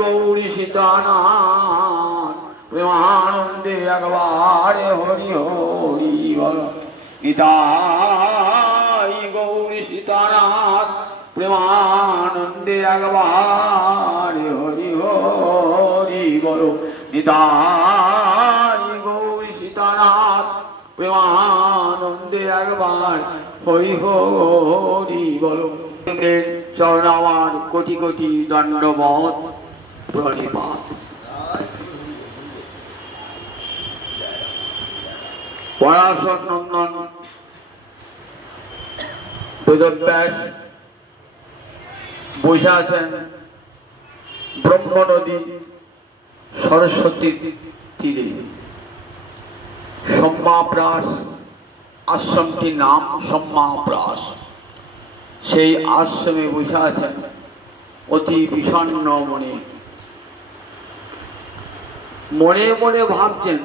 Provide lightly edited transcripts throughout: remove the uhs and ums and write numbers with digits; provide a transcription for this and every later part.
গৌরী সীতানাথ প্রেমানন্দে একবারে হরি হরি বল। নিতাই গৌরী সীতানাথ প্রেমানন্দে একবারে হরি হরি বল। নিতাই গৌরী সীতানাথ প্রেমানন্দে একবার হরি হরি বল। চরণ আমার কোটি কোটি দণ্ডবত প্রণিপাত। পরাশর নন্দন বেদব্যাস বসে আছেন ব্রহ্ম নদী সরস্বতীর তীরে। সম্মাপ্রাস আশ্রমটির নাম সম্মাপ্রাস। সেই আশ্রমে বসে আছেন অতি বিষণ্ণ মনে। মনে মনে ভাবছেন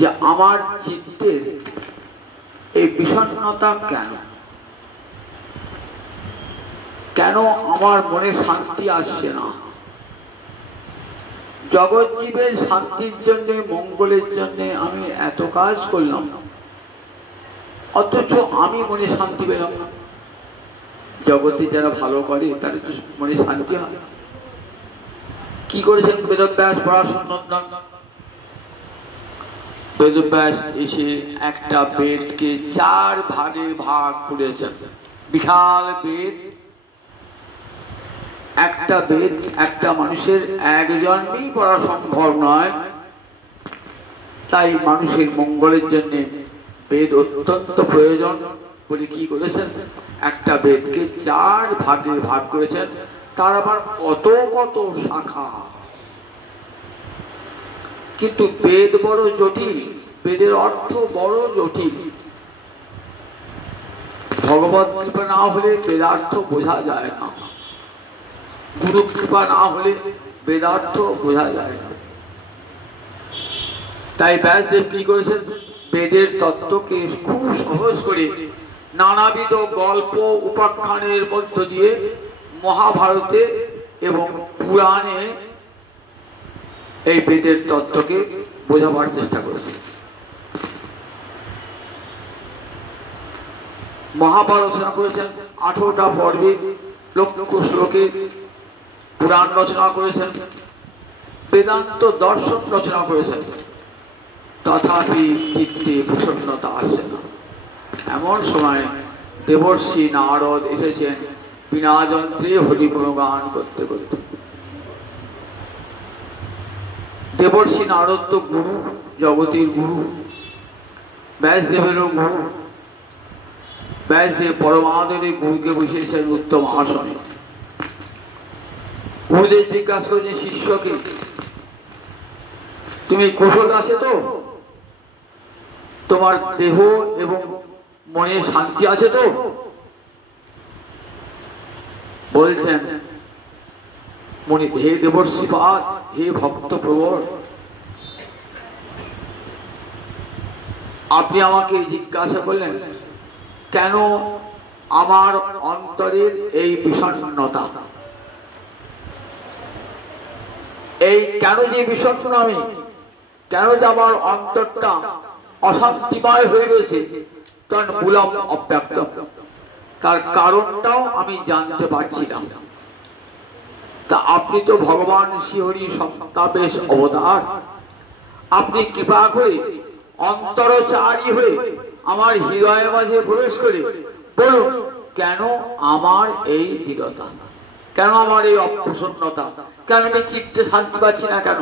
যে আমার চিত্তের এই বিষণ্ণতা কেন, কেন আমার মনে শান্তি আসছে না। জগৎ জীবের শান্তির জন্য, মঙ্গলের জন্য আমি এত কাজ করলাম, অথচ আমি মনে শান্তি পেলাম না। জগতে যারা ভালো করে তাদের তো মনে শান্তি হয়। কি করেছেন বেদব্যাস পরাশর নন্দন? বেদব্যাস এসে একটা বেদকে 4 ভাগে ভাগ করেছেন। বিশাল বেদ। একটা বেদ একটা মানুষের একজনই পড়া সম্ভব নয়, তাই মানুষের মঙ্গলের জন্য বেদ অত্যন্ত প্রয়োজন বলে কি করেছেন, একটা বেদকে 4 ভাগে ভাগ করেছেন। তার আবার কত কত শাখা। কিন্তু বেদ বড় জটিল, বেদের অর্থ বড় জটিল। ভগবত কৃপা না হলে বেদার্থ বোঝা যায় না, গুরু কৃপা না হলে বেদার্থ বোঝা যায় না। তাই ব্যাসদেব কি করেছেন, বেদের তত্ত্বকে খুব সহজ করে নানাবিধ গল্প উপাখ্যানের মধ্য দিয়ে মহাভারতে এবং পুরাণে এই বেদের তত্ত্বকে বোঝাবার চেষ্টা করেছে। মহাভারত রচনা করেছেন 18টা পর্বে, লক্ষ শ্লোকে। পুরাণ রচনা করেছেন, বেদান্ত দর্শন রচনা করেছেন। তথাপি চিত্তে প্রসন্নতা আসে না। এমন সময় দেবর্ষি নারদ এসেছেন বিনা যন্ত্রে হরি গুণগান করতে করতে। দেবর্ষি নারদ তো গুরু, জগতের গুরু, ব্যাসদেবেরও গুরু। ব্যাসদেব পরমাদরে গুরুকে বসিয়েছেন উত্তম আসনে। গুরুদেব জিজ্ঞাসা করেছেন শিষ্যকে, তুমি কুশল আছে তো? তোমার দেহ এবং মনে শান্তি আছে তো? বলছেন মনে, হে দেবর্ষিপাদ, হে ভক্ত প্রবর, আপনি আমাকে জিজ্ঞাসা করলেন কেন আমার অন্তরের এই বিষণ্ণতা, এই কেন যে বিষণ্ণ আমি, কেন যে আমার অন্তরটা অশান্তিময় হয়ে রয়েছে, কারণ মূলম অব্যক্ত, তার কারণটাও আমি জানতে পারছি না। তা আপনি তো ভগবান শ্রীহরি সন্তাপেশ অবতার, আপনি কৃপা করে অন্তরচারী হয়ে আমার হৃদয়ের মাঝে প্রবেশ করে বলুন কেন আমার এই দৃঢ়তা, কেন আমার এই অপ্রসন্নতা, কেন আমি চিত্তে শান্তি পাচ্ছি না, কেন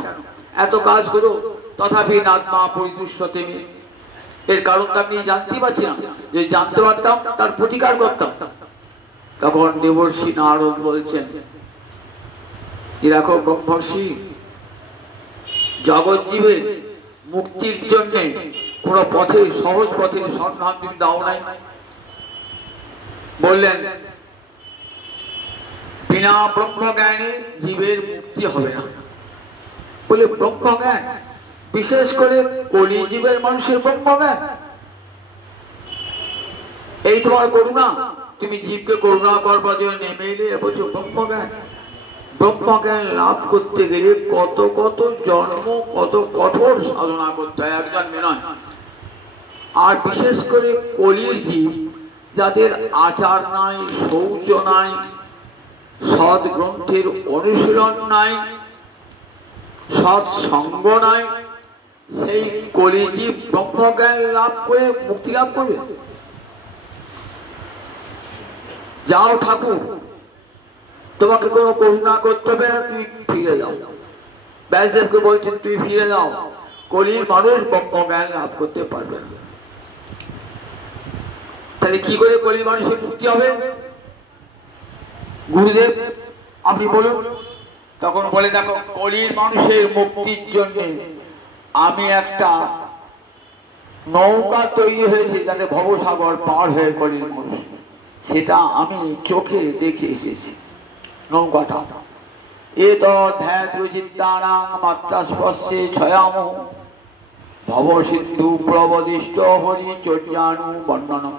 এত কাজ করো তথাপি নাত্মা পরিতুষ্টতে। এর কারণটা আমি জানতেই পারছি না, যে জানতে পারতাম তার প্রতিকার করতাম। তখন দেবর্ষি নারদ বলছেন, দেখো ব্রহ্মর্ষি, জগৎ জীবের মুক্তির জন্য কোন পথে, সহজ পথে সন্ধান তুমি দাও নাই। বললেন বিনা ব্রহ্মজ্ঞানে জীবের মুক্তি হবে না। বলে ব্রহ্মজ্ঞান, বিশেষ করে কলি জীবের মানুষের ব্রহ্মজ্ঞান, এই তোমার করুণা, তুমি জীবকে করুণা করবার জন্য নেমে এলে বলছো ব্রহ্মজ্ঞান। ব্রহ্মজ্ঞান লাভ করতে গেলে কত কত জন্ম, কত কঠোর সাধনা করতে হয়, একজন নয়। আর বিশেষ করে কলির জীব যাদের আচার নাই, শৌচ নাই, সৎ গ্রন্থের অনুশীলন নাই, সৎ সঙ্গ নাই, সেই কলিজীব ব্রহ্মজ্ঞান লাভ করে মুক্তি লাভ করবে? যাও ঠাকুর, তোমাকে কোনো করুণা করতে হবে না, তুমি ফিরে যাও। ব্যাসদেবকে বলছেন তুই ফিরে যাও, কলির মানুষ ব্রহ্মজ্ঞান লাভ করতে পারবে না। তাহলে কি করে কলির মানুষের মুক্তি হবে? গুরুদেব আপনি বলুন। তখন বলে দেখো, কলির মানুষের মুক্তির জন্য আমি একটা নৌকা তৈরি হয়েছে যাতে ভবসাগর পার হয়ে কলির মানুষ, সেটা আমি চোখে দেখে এসেছি। নৌকাটা এ তো ধ্যাত্রচিত্তানাং মাত্রা স্পর্শে ছয়ামহ ভব সিন্ধু প্রবদিষ্ট হরি চর্যানু বর্ণনা।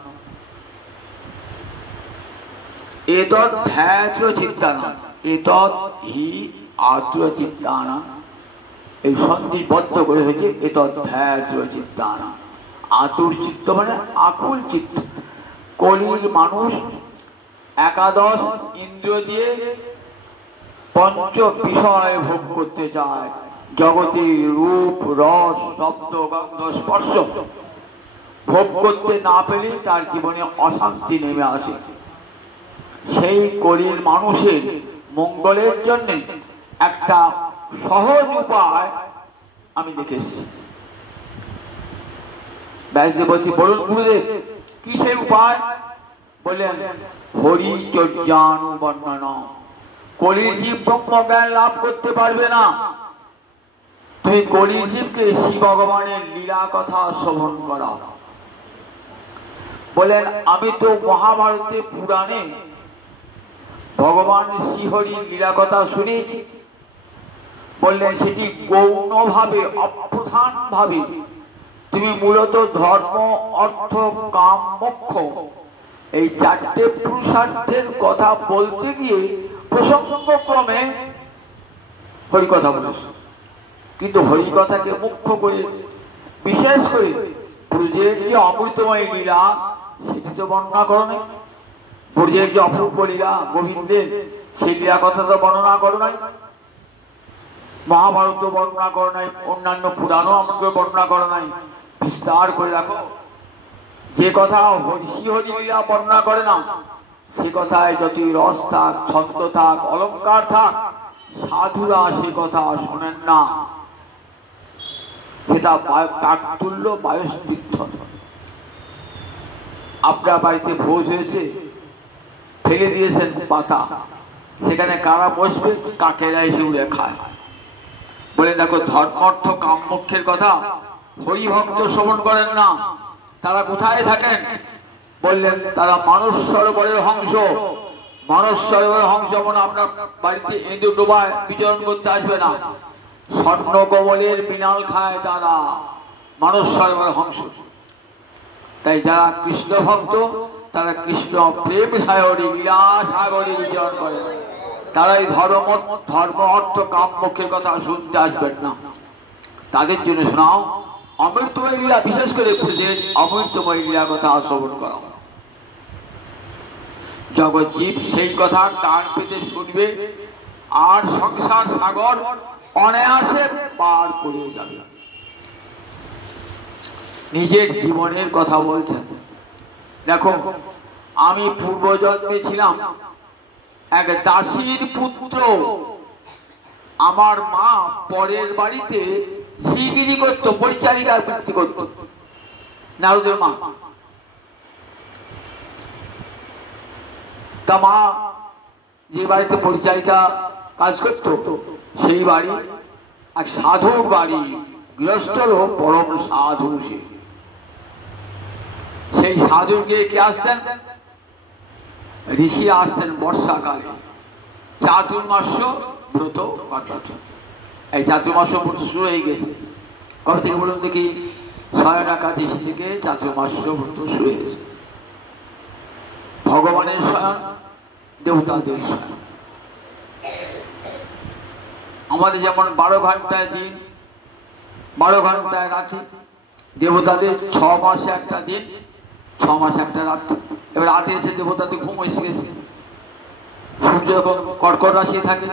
এতৎ ধ্যাত্রচিত্তানাং, এতৎ হি আত্রচিত্তানাং, এই সন্ধিবদ্ধ করে হয়েছে এতৎ ধ্যাত্রচিত্তানাং। আতুর চিত্ত মানে আকুল চিত্ত। কলির মানুষ একাদশ ইন্দ্র দিয়ে পঞ্চ বিষয় ভোগ করতে চায়। জগতের রূপ, রস, শব্দ, গন্ধ, স্পর্শ ভোগ করতে না পেলে তার জীবনে অশান্তি নেমে আসে। সেই কলির মানুষের মঙ্গলের জন্য একটা সহজ উপায় আমি দেখেছি। ব্যাসদেব বলছি, বলুন গুরুদেব কি সেই উপায়? বললেন হরি চর্যানু বর্ণনা। কলির জীব ব্রহ্মজ্ঞান লাভ করতে পারবে না, তুমি কলির জীবকে শিব ভগবানের লীলা কথা শ্রবণ করা। বলেন আমি তো মহাভারতে পুরাণে ভগবান শ্রীহরির লীলা কথা শুনেছি। বললেন সেটি গৌণ ভাবে, অপ্রধান ভাবে তুমি মূলত ধর্ম, অর্থ, কাম, মোক্ষ এই চারটে পুরুষার্থের কথা বলতে গিয়ে প্রসঙ্গক্রমে হরি কথা বলে, কিন্তু হরি কথাকে মুখ্য করে বিশেষ করে ব্রজের যে অমৃতময় লীলা সেটি তো বর্ণনা করো নাই। ব্রজের যে অপূর্ব লীলা গোবিন্দের, সেই লীলা কথা তো বর্ণনা করো নাই। মহাভারত বর্ণনা করো নাই, অন্যান্য পুরাণও আমাকে বর্ণনা করো নাই। বিস্তার করে দেখো, যে কথা শ্রীহরি লীলা বর্ণনা করে না সে কথায় যতই রস থাক, ছন্দ থাক, অলঙ্কার থাক, সাধুরা সে কথা শোনেন না। সেটা কাকতুল্য বায়ুস্তিত্ব। আপনার বাড়িতে ভোজ হয়েছে, ফেলে দিয়েছেন পাতা, সেখানে কারা বসবে? কাকেরা এসে উড়ে খায়। বলে দেখো, ধর্ম, অর্থ, কাম, মোক্ষের কথা হরিভক্ত শ্রবণ করেন না, তারা কোথায় থাকেন? বললেন তারা মানস সরোবরের হংস। মানস সরোবরের হংস মানে আপনার বাড়িতে ইঁদুর ডোবায় বিচরণ করতে আসবে না। স্বর্ণ কমলের বিনাল খায় তারা, মানস সরোবরের হংস। তাই যারা কৃষ্ণ ভক্ত তারা কৃষ্ণ প্রেম সাগরে, লীলা সাগরে বিচরণ করেন। তারাই ধর্ম, অর্থ, কাম, মোক্ষের কথা শুনতে আসবেন না। তাদের জন্য শোনাও অমৃতময় লীলা, বিশেষ করে ব্রজের অমৃতময় লীলা কথা শ্রবণ করা। জগৎ জীব সেই কথা কান পেতে শুনবে আর সংসার সাগর অনায়াসে পার করে যাবে। নিজের জীবনের কথা বলছেন। দেখো, আমি পূর্বজন্মে ছিলাম এক দাসীর পুত্র। আমার মা পরের বাড়িতে শ্রীগিরি করত, পরিচারিকার বৃত্তি করত, নারদের মা। তা মা যে বাড়িতে পরিচারিকা কাজ করত সেই বাড়ি এক সাধুর বাড়ি, গৃহস্থর পরম সাধু। সেই সাধুকে কে আসতেন? ঋষিরা আসতেন বর্ষাকালে চাতুর্মাস্য ব্রত কাটাতেন। এই চাতুর্মাস্য ব্রত শুরু হয়ে গেছে কবে থেকে বলুন দেখি? শয়ন একাদশী থেকে চাতুর্মাস্য ব্রত শুরু হয়েছে। ভগবানের শয়ন, দেবতাদের শয়ন। আমাদের যেমন 12 ঘন্টায় দিন, 12 ঘন্টায় রাত্রি, দেবতাদের 6 মাসে একটা দিন, 6 মাসে একটা রাত্রি। এবার রাতে এসে দেবতাদের ঘুম এসে গেছে। সূর্য যখন কর্কট রাশি থাকে,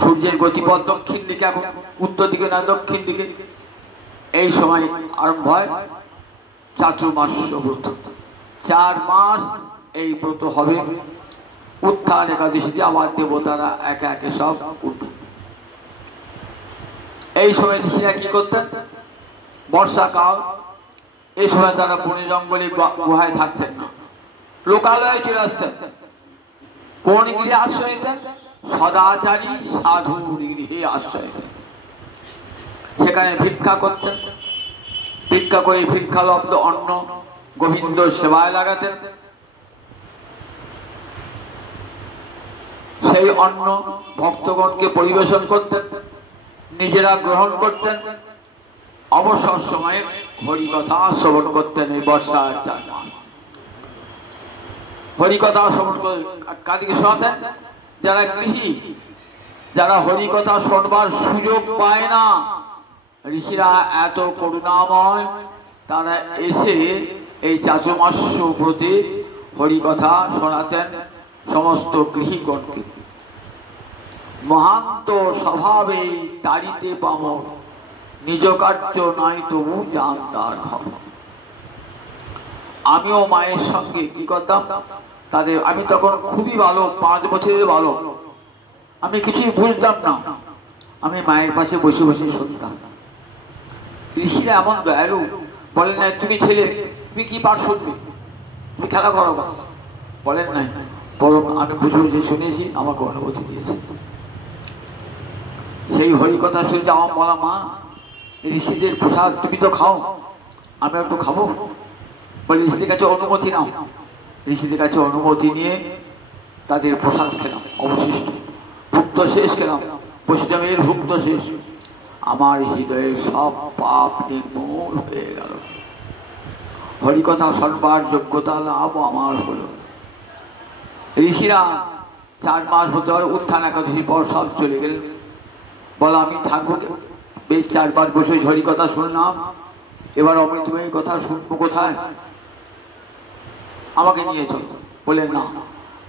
সূর্যের গতিপথ দক্ষিণ দিকে, এখন উত্তর দিকে না দক্ষিণ দিকে, এই সময় আরম্ভ হয় চাতুর্মাস্য ব্রত। 4 মাস এই ব্রত হবে। উত্থান একাদশীতে আমার দেবতারা একে একে সব উঠবে। এই সময় ঋষিরা কি করতেন? বর্ষাকাল, এই সময় তারা বনে জঙ্গলে গুহায় থাকতেন না, লোকালয়ে চলে আসতেন। কোন গৃহে আশ্রয় নিতেন? সদাচারী সাধুর গৃহে আশ্রয় নিতেন। সেখানে ভিক্ষা করতেন। ভিক্ষা করে ভিক্ষালব্ধ অন্ন গোবিন্দ সেবায় লাগাতেন। সেই অন্ন ভক্তগণকে পরিবেশন করতেন, নিজেরা গ্রহণ করতেন। অবসর সময়ে হরিকথা শ্রবণ করতেন। এই বর্ষার 4 মাস হরিকথা শ্রবণ করে কাদিকে শোনাতেন। যারা গৃহী, যারা হরিকথা শোনবার সুযোগ পায় না, ঋষিরা এত করুণাময়, তারা এসে এই চাতুর্মাস্য ব্রতে হরিকথা শোনাতেন সমস্ত গৃহীগণকে। মহান্ত স্বভাবে তাড়িতে পামর, নিজ কার্য নাই তবু জান তার খবর। আমিও মায়ের সঙ্গে কি করতাম, তাদের, আমি তখন খুবই ভালো, 5 বছরের ভালো, আমি কিছুই বুঝতাম না। আমি মায়ের পাশে বসে বসে শুনতাম। ঋষিরা এমন দয়ালু, বলেন না তুমি ছেলে, তুমি কি পাঠ শুনবে, তুমি খেলা করো, বলেন নাই, বরং আমি বুঝে বুঝে শুনেছি, আমাকে অনুমতি দিয়েছে। সেই হরিকথা শুনছে। আমার বলা, মা ঋষিদের প্রসাদ তুমি তো খাও, আমি একটু খাবো। বলে ঋষিদের কাছে অনুমতি নাও। ঋষিদের কাছে অনুমতি নিয়ে তাদের প্রসাদ খেলাম। অবশিষ্ট ভুক্ত শেষ খেলাম, বৈষ্ণবের ভুক্ত শেষ। আমার হৃদয়ে সব পাপ নির্মূল হয়ে গেল। হরিকথা শুনবার যোগ্যতা লাভ আমার হলো। ঋষিরা 4 মাস হতে হয়, উত্থান একাদশী পর সব চলে গেলেন। বলো আমি থাকবো, বেশ 4 মাস বসে হরিকথা শুনলাম, এবার অমৃতময়ী কথা শুনবো কোথায়? আমাকে নিয়ে চল। বললেন না,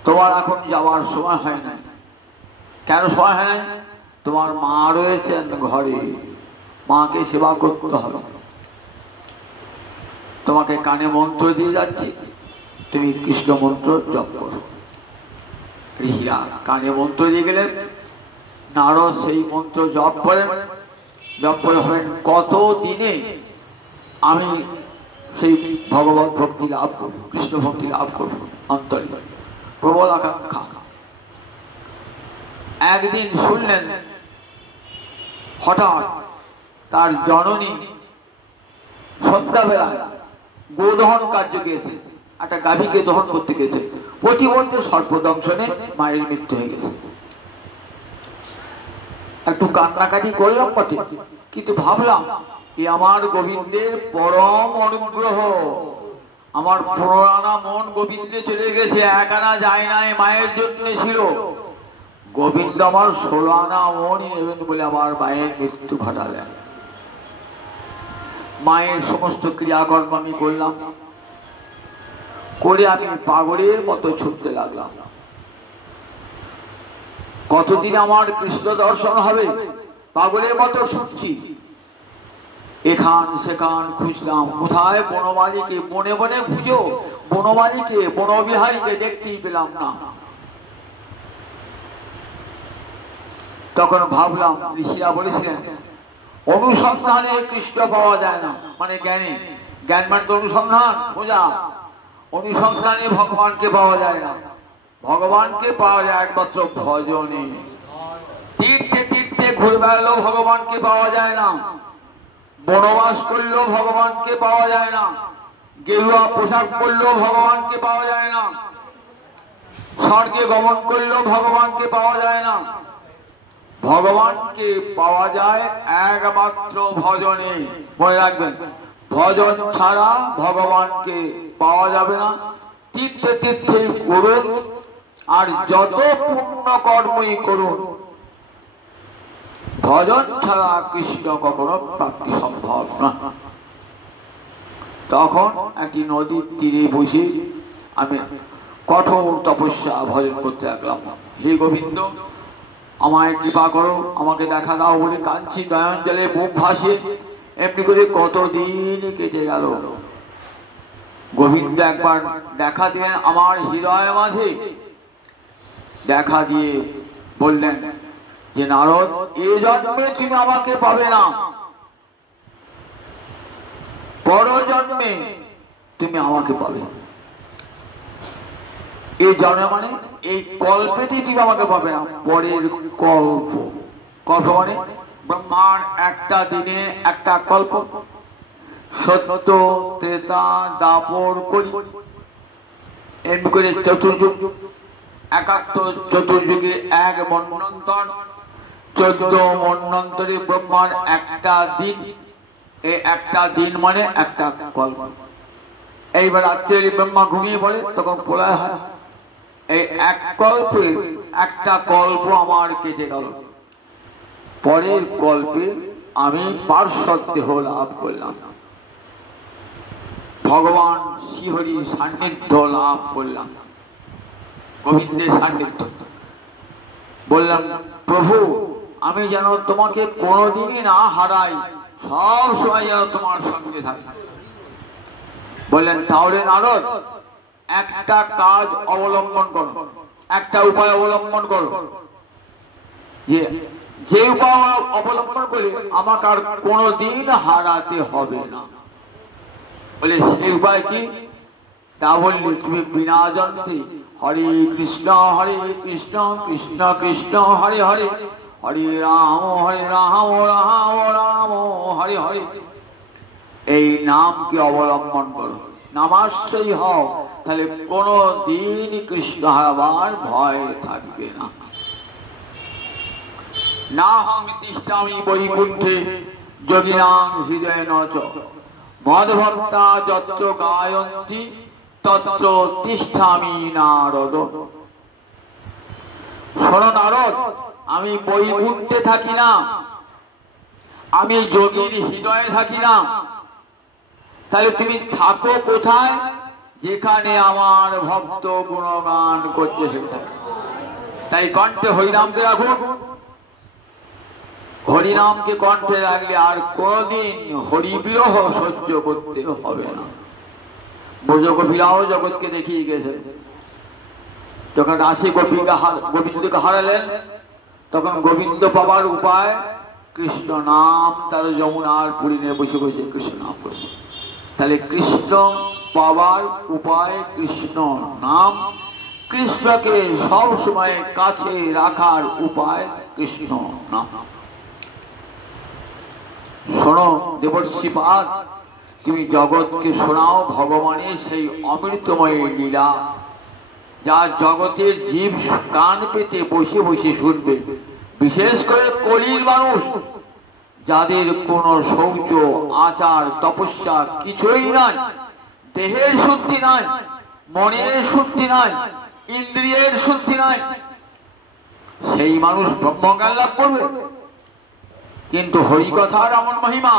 তোমার এখন যাওয়ার সময় হয় নাই। কেন সময় হয় নাই? তোমার মা রয়েছেন ঘরে, মাকে সেবা করতে হবে। তোমাকে কানে মন্ত্র দিয়ে যাচ্ছি, তুমি কৃষ্ণ মন্ত্র জপ করো। ঋষিরা কানে মন্ত্র দিয়ে গেলেন। নারদ সেই মন্ত্র জপ করেন। জপ করে হবেন কত দিনে আমি সেই ভগবত ভক্তি লাভ করব, কৃষ্ণ ভক্তি লাভ করব, অন্তরে প্রবল আকাঙ্ক্ষা। একদিন শুনলেন হঠাৎ তার জননী সন্ধ্যাবেলা গোদহন কার্য গিয়েছে, একটা গাভীকে দহন করতে গেছে। প্রতিবন্ধে সর্পদংশনে মায়ের মৃত্যু হয়ে গেছে। একটু কান্নাকাটি করলাম বটে, কিন্তু ভাবলাম এ আমার গোবিন্দের পরম অনুগ্রহ। আমার পুরানা মন গোবিন্দে চলে গেছে, 1 আনা যায় নাই, মায়ের জন্য ছিল। গোবিন্দ আমার 16 আনা মনই নেবেন বলে আমার মায়ের মৃত্যু ঘটালেন। মায়ের সমস্ত ক্রিয়াকর্ম আমি করলাম, করে আমি পাগলের মতো ছুটতে লাগলাম। কতদিন আমার কৃষ্ণ দর্শন হবে? পাগলের মতো ছুটছি, এখান সেখান খুঁজলাম। কোথায় বনমালীকে, বনে বনে খুঁজো বনমালীকে, বনবিহারীকে দেখতেই পেলাম না। তখন ভাবলাম, ঋষিরা বলেছিলেন অনুসন্ধানে কৃষ্ণ পাওয়া যায় না, মানে জ্ঞানে, জ্ঞান মানে তো অনুসন্ধান, খোঁজা। অনুসন্ধানে ভগবানকে পাওয়া যায় না, ভগবানকে পাওয়া যায় একমাত্র ভজনে। তীর্থে তীর্থে ঘুরে বেড়ালেও ভগবানকে পাওয়া যায় না, বনবাস করলেও ভগবানকে পাওয়া যায় না, গেরুয়া পোশাক পরলেও ভগবানকে পাওয়া যায় না, স্বর্গে গমন করলেও ভগবানকে পাওয়া যায় না। ভগবানকে পাওয়া যায় একমাত্র ভজনে। মনে রাখবেন, ভজন ছাড়া ভগবানকে পাওয়া যাবে না। তীর্থে তীর্থে করুন, আর যত পুণ্য কর্মই করুন, ভজন ছাড়া কৃষ্ণ কখনো প্রাপ্তি সম্ভব না। তখন একটি নদীর তীরে বসে আমি কঠোর তপস্যা ভজন করতে লাগলাম। হে গোবিন্দ, আমায় কৃপা করো, আমাকে দেখা দাও বলে কাঁদছি, নয়ন জলে মুখ ভাসে। এমনি করে কতদিন কেটে গেল। গোবিন্দ একবার দেখা দিলেন আমার হৃদয় মাঝে। দেখা দিয়ে বললেন যে নারদ, এ জন্মে তুমি আমাকে পাবে না, পর জন্মে তুমি আমাকে পাবে। এই জন্মে মানে এই কল্পেতে তুমি আমাকে পাবে না, পরের কল্প। কল্প মানে ব্রহ্মার একটা দিনে একটা কল্প। সত্য ত্রেতা দাপর করি এমনি করে চতুর্যুগ, ৭১ চতুর্যুগে এক মন্বন্তর, ১৪ মন্বন্তরে ব্রহ্মার একটা দিন। এই একটা দিন মানে একটা কল্প। এইবার রাত্রে ব্রহ্মা ঘুমিয়ে পড়ে, তখন প্রলয় হয়। এই এক কল্পের একটা কল্প আমার কেটে গেল। পরের কল্পে আমি পার্শ্বদ দেহ লাভ করলাম, ভগবান শ্রীহরির সান্নিধ্য লাভ করলাম, গোবিন্দের সান্নিধ্য। বললাম, প্রভু আমি যেন তোমাকে কোনোদিনই না হারাই, সব সময় যেন তোমার সঙ্গে থাকে। বললেন, তাহলে নারদ একটা কাজ অবলম্বন করো, একটা উপায় অবলম্বন করো, যে উপায় অবলম্বন করে আমাকে আর কোনোদিন হারাতে হবে না। বলে, সেই উপায় কি? তা বললি, তুমি বিনা যন্ত্রে হরে কৃষ্ণ কৃষ্ণ কৃষ্ণ হরে হরে, হরে রাম রাম রাম হরে হরে, এই নামকে অবলম্বন করো, নামাশ্রয়ী হও। তাহলে কোনদিন কৃষ্ণ হারাবার ভয় থাকবে না। না হং তিষ্ঠামি বৈকুণ্ঠে যোগিনাং হৃদয় নচ, মদভক্তা যত্র গায়ন্তি তত্র তিষ্ঠামি নারদ। শোনো নারদ, আমি বৈকুণ্ঠে থাকি না, আমি যোগীর হৃদয়ে থাকি না। তাহলে তুমি থাকো কোথায়? যেখানে আমার ভক্ত গুণগান করছে সেখানে। তাই কণ্ঠে হরিনামকে রাখুন। হরিনামকে কণ্ঠে রাখলে আর কোনদিন হরিবিরহ সহ্য করতে হবে না। ব্রজগোপীরাও জগৎকে দেখিয়ে গেছে। যখন রাশি গোবিন্দকে হারালেন, তখন গোবিন্দ পাবার উপায় কৃষ্ণ নাম, তার যমুনার পুরীনে বসে বসে কৃষ্ণ নাম করছে। তাহলে কৃষ্ণ পাবার উপায় কৃষ্ণ নাম, কৃষ্ণকে সব সময় কাছে রাখার উপায় কৃষ্ণ নাম। শোনো দেবর্ষিপাদ, তুমি জগৎকে শোনাও ভগবানের সেই অমৃতময় লীলা, যা জগতের জীব কান পেতে বসে বসে শুনবে। বিশেষ করে কলির মানুষ, যাদের কোনো শৌচ আচার তপস্যা কিছুই নাই, দেহের শুদ্ধি নাই, মনের শুদ্ধি নাই, ইন্দ্রিয়ের শুদ্ধি নাই, সেই মানুষ ব্রহ্মজ্ঞান লাভ করবে। কিন্তু হরিকথার এমন মহিমা,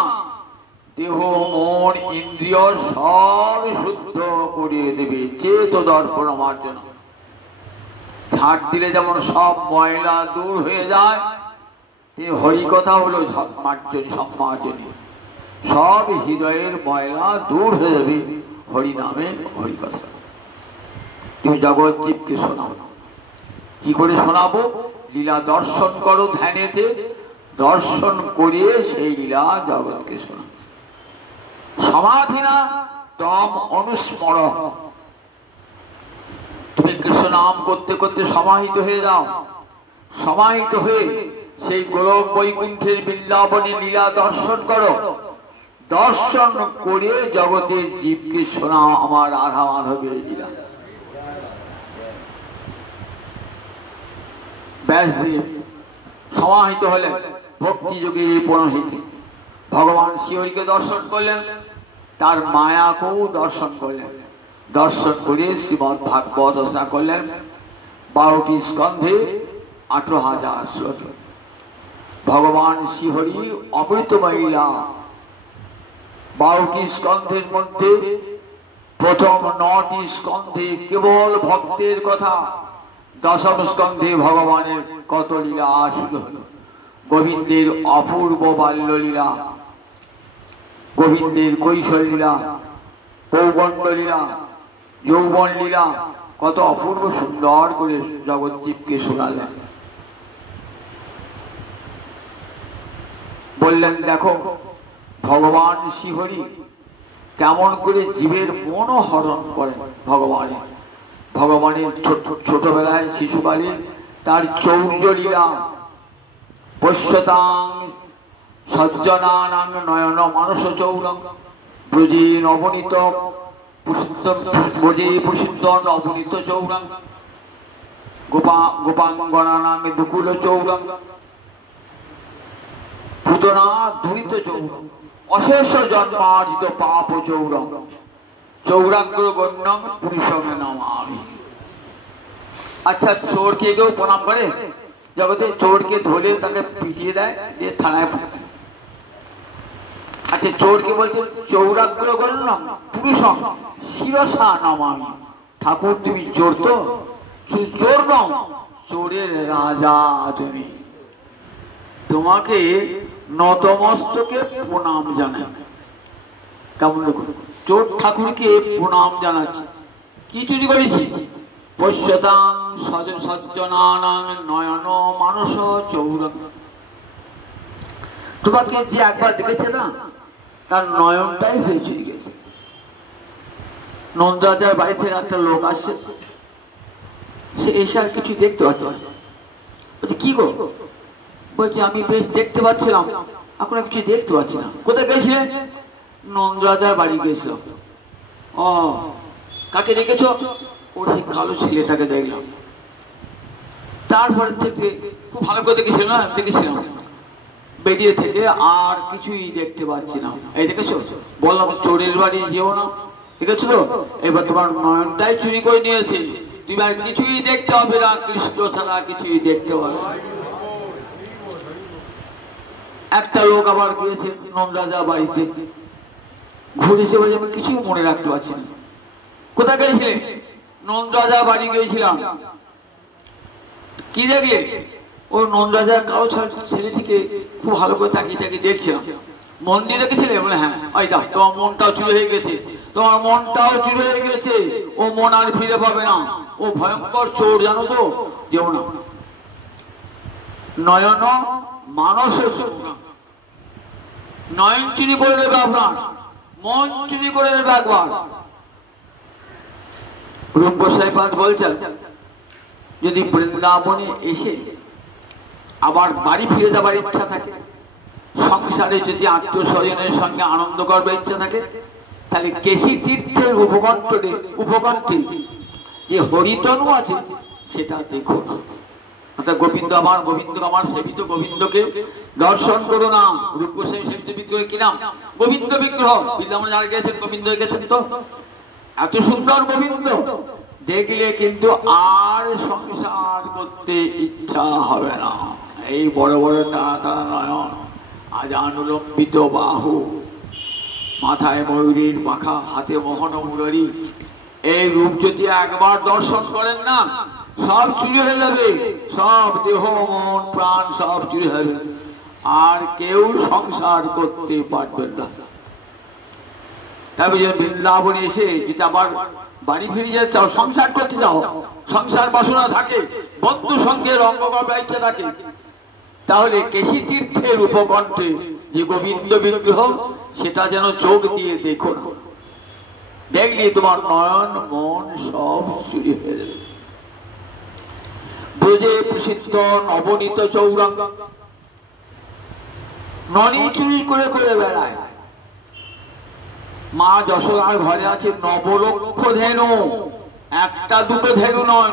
দেহ মন ইন্দ্রিয় সব শুদ্ধ করিয়ে দেবে চেত দর্পণ মার্জন। ঝাড় দিলে যেমন সব ময়লা দূর হয়ে যায়, হরিকথা হলো মার্জনী, সব মার্জনী, সব হৃদয়ের ময়লা দূর হয়ে যাবে হরি নামে হরিকথা। তুমি জগৎ জীবকে শোনাও। কি করে শোনাবো? লীলা দর্শন করো, ধ্যানেতে দর্শন করিয়ে সেই লীলা জগৎকে শোনাও। সমাধি না তম অনুস্মর, তুমি কৃষ্ণ নাম করতে করতে সমাহিত হয়ে যাও। সমাহিত হয়ে সেই গোলক বৈকুণ্ঠের বৃন্দাবনে লীলা দর্শন করো। দর্শন করে জগতের জীবকে শোনাও আমার রাধা মাধবের লীলা। ব্যাসদেব সমাহিত হলেন ভক্তি যোগে পুরোহিত, ভগবান শ্রীহরিকে দর্শন করলেন, তার মায়াকেও দর্শন করলেন। দর্শন করে শ্রীমদ ভাগবত রচনা করলেন 12টি স্কন্ধে 18,000 শ্লোক। ভগবান শ্রীহরির অমৃতময়ী লীলা। 12টি স্কন্ধের মধ্যে প্রথম 9টি স্কন্ধে কেবল ভক্তের কথা, দশম স্কন্ধে ভগবানের কত লীলা শুরু হলো। গোবিন্দের অপূর্ব বাল্য লীলা, গোবিন্দের কৈশোর লীলা, পৌগণ্ড লীলা, যৌবন লীলা, কত অপূর্ব সুন্দর করে জগৎজীবকে শোনালেন। বললেন দেখো ভগবান শ্রীহরি কেমন করে জীবের মনও হরণ করেন। ভগবানের ছোটবেলায় শিশুকালে তার চৌর্য লীলা, পশ্যতাং সজ্জনানাং নয়ন মানস চৌরং ব্রজে নবনীত ব্রজে প্রসিদ্ধ নবনীত চৌরং গোপাঙ্গনানাং দুকুল চৌরং পুতনা দুরিত চৌরং অশেষ জন্মার্জিত পাপ চৌরং চৌরাগ্র গণ্যং পুরুষং নমামি। আচ্ছা, চোরকে কেউ প্রণাম করে? জগতে চোরকে ধরে তাকে পিটিয়ে দেয়, দিয়ে থানায়। আচ্ছা, চোরকে বলছে চৌরাগ্র গণ্যং পুরুষং শিরসা নমামি। ঠাকুর তুমি চোর তো? শুধু চোর নও, চোরের রাজা তুমি। তোমাকে নতমস্তকে প্রণাম জানাই। কেমন চোর ঠাকুরকে প্রণাম জানাচ্ছি। কি চুরি করেছি? পশ্যতাং সজ্জনানাং নয়ন মানস চৌরং। তোমাকে যে একবার দেখেছে না, তার নয়নটাই হয়ে চুরি গেছে। নন্দরাজার বাড়ি থেকে একটা লোক আসছে, সে এসে আর কিছু দেখতে পাচ্ছে না। বলছে কি গো? বলছে আমি বেশ দেখতে পাচ্ছিলাম, এখন আর কিছু দেখতে পাচ্ছি না। কোথায় গেছিলে? নন্দরাজার বাড়ি গেছিলাম। ও, কাকে দেখেছ? ওর সেই কালো ছেলেটাকে দেখলাম। তারপরে থেকে খুব ভালো করে দেখেছিলাম, বেরিয়ে থেকে আর কিছুই দেখতে পাচ্ছি না। এই দেখেছো? বললাম চোরের বাড়ি যেও না, দেখেছো তো? এবার তোমার নয়নটাই চুরি করে নিয়েছে, তুমি আর কিছুই দেখতে হবে না, কৃষ্ণ ছাড়া কিছুই দেখতে হবে। একটা লোক আবার গিয়েছে নন্দরাজা বাড়িতে, ঘুরেছে, বলে আমি কিছুই মনে রাখতে পারছি না। কোথায় গিয়েছিলে? নন্দরাজা বাড়ি গিয়েছিলাম। কি দেখলে? ও নন্দরাজার কালো ছেলে থেকে খুব ভালো করে তাকিয়ে দেখছিলাম। মন্দির দেখেছিলে? বলে হ্যাঁ। ওই দাও, তোমার মনটাও চুরি হয়ে গেছে, তোমার মনটাও চুরি হয়ে গেছে। ও মন আর ফিরে পাবে না, ও ভয়ঙ্কর চোর, জানো তো? যেও না। নয়ন মানস চৌরং, নয়ন চুরি করে দেবে আপনার, মন চুরি করে দেবে একবার। রূপ গোসাইপাদ বলছেন যদি বৃন্দাবনে এসে আবার বাড়ি ফিরে যাবার ইচ্ছা থাকে, সংসারে যদি আত্মীয় স্বজনের সঙ্গে আনন্দ করবার ইচ্ছা থাকে, তাহলে কেশী তীর্থের উপকণ্ঠে যে হরিতনু আছে সেটা দেখো না। অর্থাৎ গোবিন্দ আমার সেবিত গোবিন্দকে দর্শন করো না। রূপ গোসাই সেবিত বিগ্রহ কি নাম? গোবিন্দ বিগ্রহ। বৃন্দাবনে যারা গেছেন গোবিন্দ গেছেন তো, এত সুন্দর গোবিন্দ দেখলে কিন্তু আর সংসার করতে ইচ্ছা হবে না। এই বড় বড় টানা নয়ন, আজ অনুলম্বিত বাহু, মাথায় ময়ূরের পাখা, হাতে মোহন মুরারি, এই রূপ যদি একবার দর্শন করেন না, সব চুরি হয়ে যাবে, সব দেহ মন প্রাণ সব চুরি হবে, আর কেউ সংসার করতে পারবেন না। তারপরে বৃন্দাবনে এসে যদি আবার বাড়ি ফিরে যেতে চাও, সংসার করতে চাও, সংসার বাসনা থাকে, বন্ধু সঙ্গে রঙ্গ করবার ইচ্ছা থাকে, তাহলে কেশী তীর্থের উপকণ্ঠে যে গোবিন্দ বিগ্রহ সেটা যেন চোখ দিয়ে দেখো না। দেখলে তোমার নয়ন মন সব চুরি হয়ে যাবে। ব্রজে প্রসিদ্ধ নবনীত চৌরং, ননি চুরি করে করে বেড়ায়। মা যশোদার ঘরে আছে 9 লক্ষ ধেনু, একটা দুটো ধেনু নয়,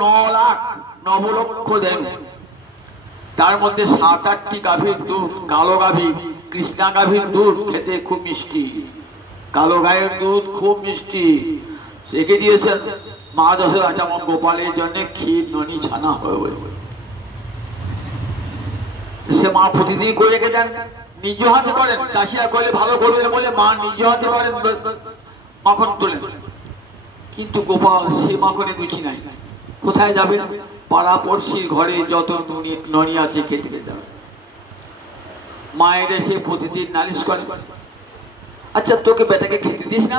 9 লাখ 9 লক্ষ ধেনু। তার মধ্যে 7-8টি গাভীর দুধ, কালো গাভী, কৃষ্ণা গাভীর দুধ খেতে খুব মিষ্টি, কালো গায়ের দুধ খুব মিষ্টি। রেখে দিয়েছেন মা যশোদা যেমন গোপালের জন্য ক্ষীর ননি ছানা হয়ে। সে মা প্রতিদিন করে রেখে দেন, নিজ হাতে করেন, দাসিয়া করলে ভালো করবেন বলে মা নিজ হাতে করেন, মাখন তোলেন। কিন্তু গোপাল সে মাখনে রুচি নাই। কোথায় যাবেন? পাড়া পড়শির ঘরে যত ননি আছে খেতে যাবে। মায়ের এসে প্রতিদিন নালিশ করে, আচ্ছা তোকে বেটাকে খেতে দিস না,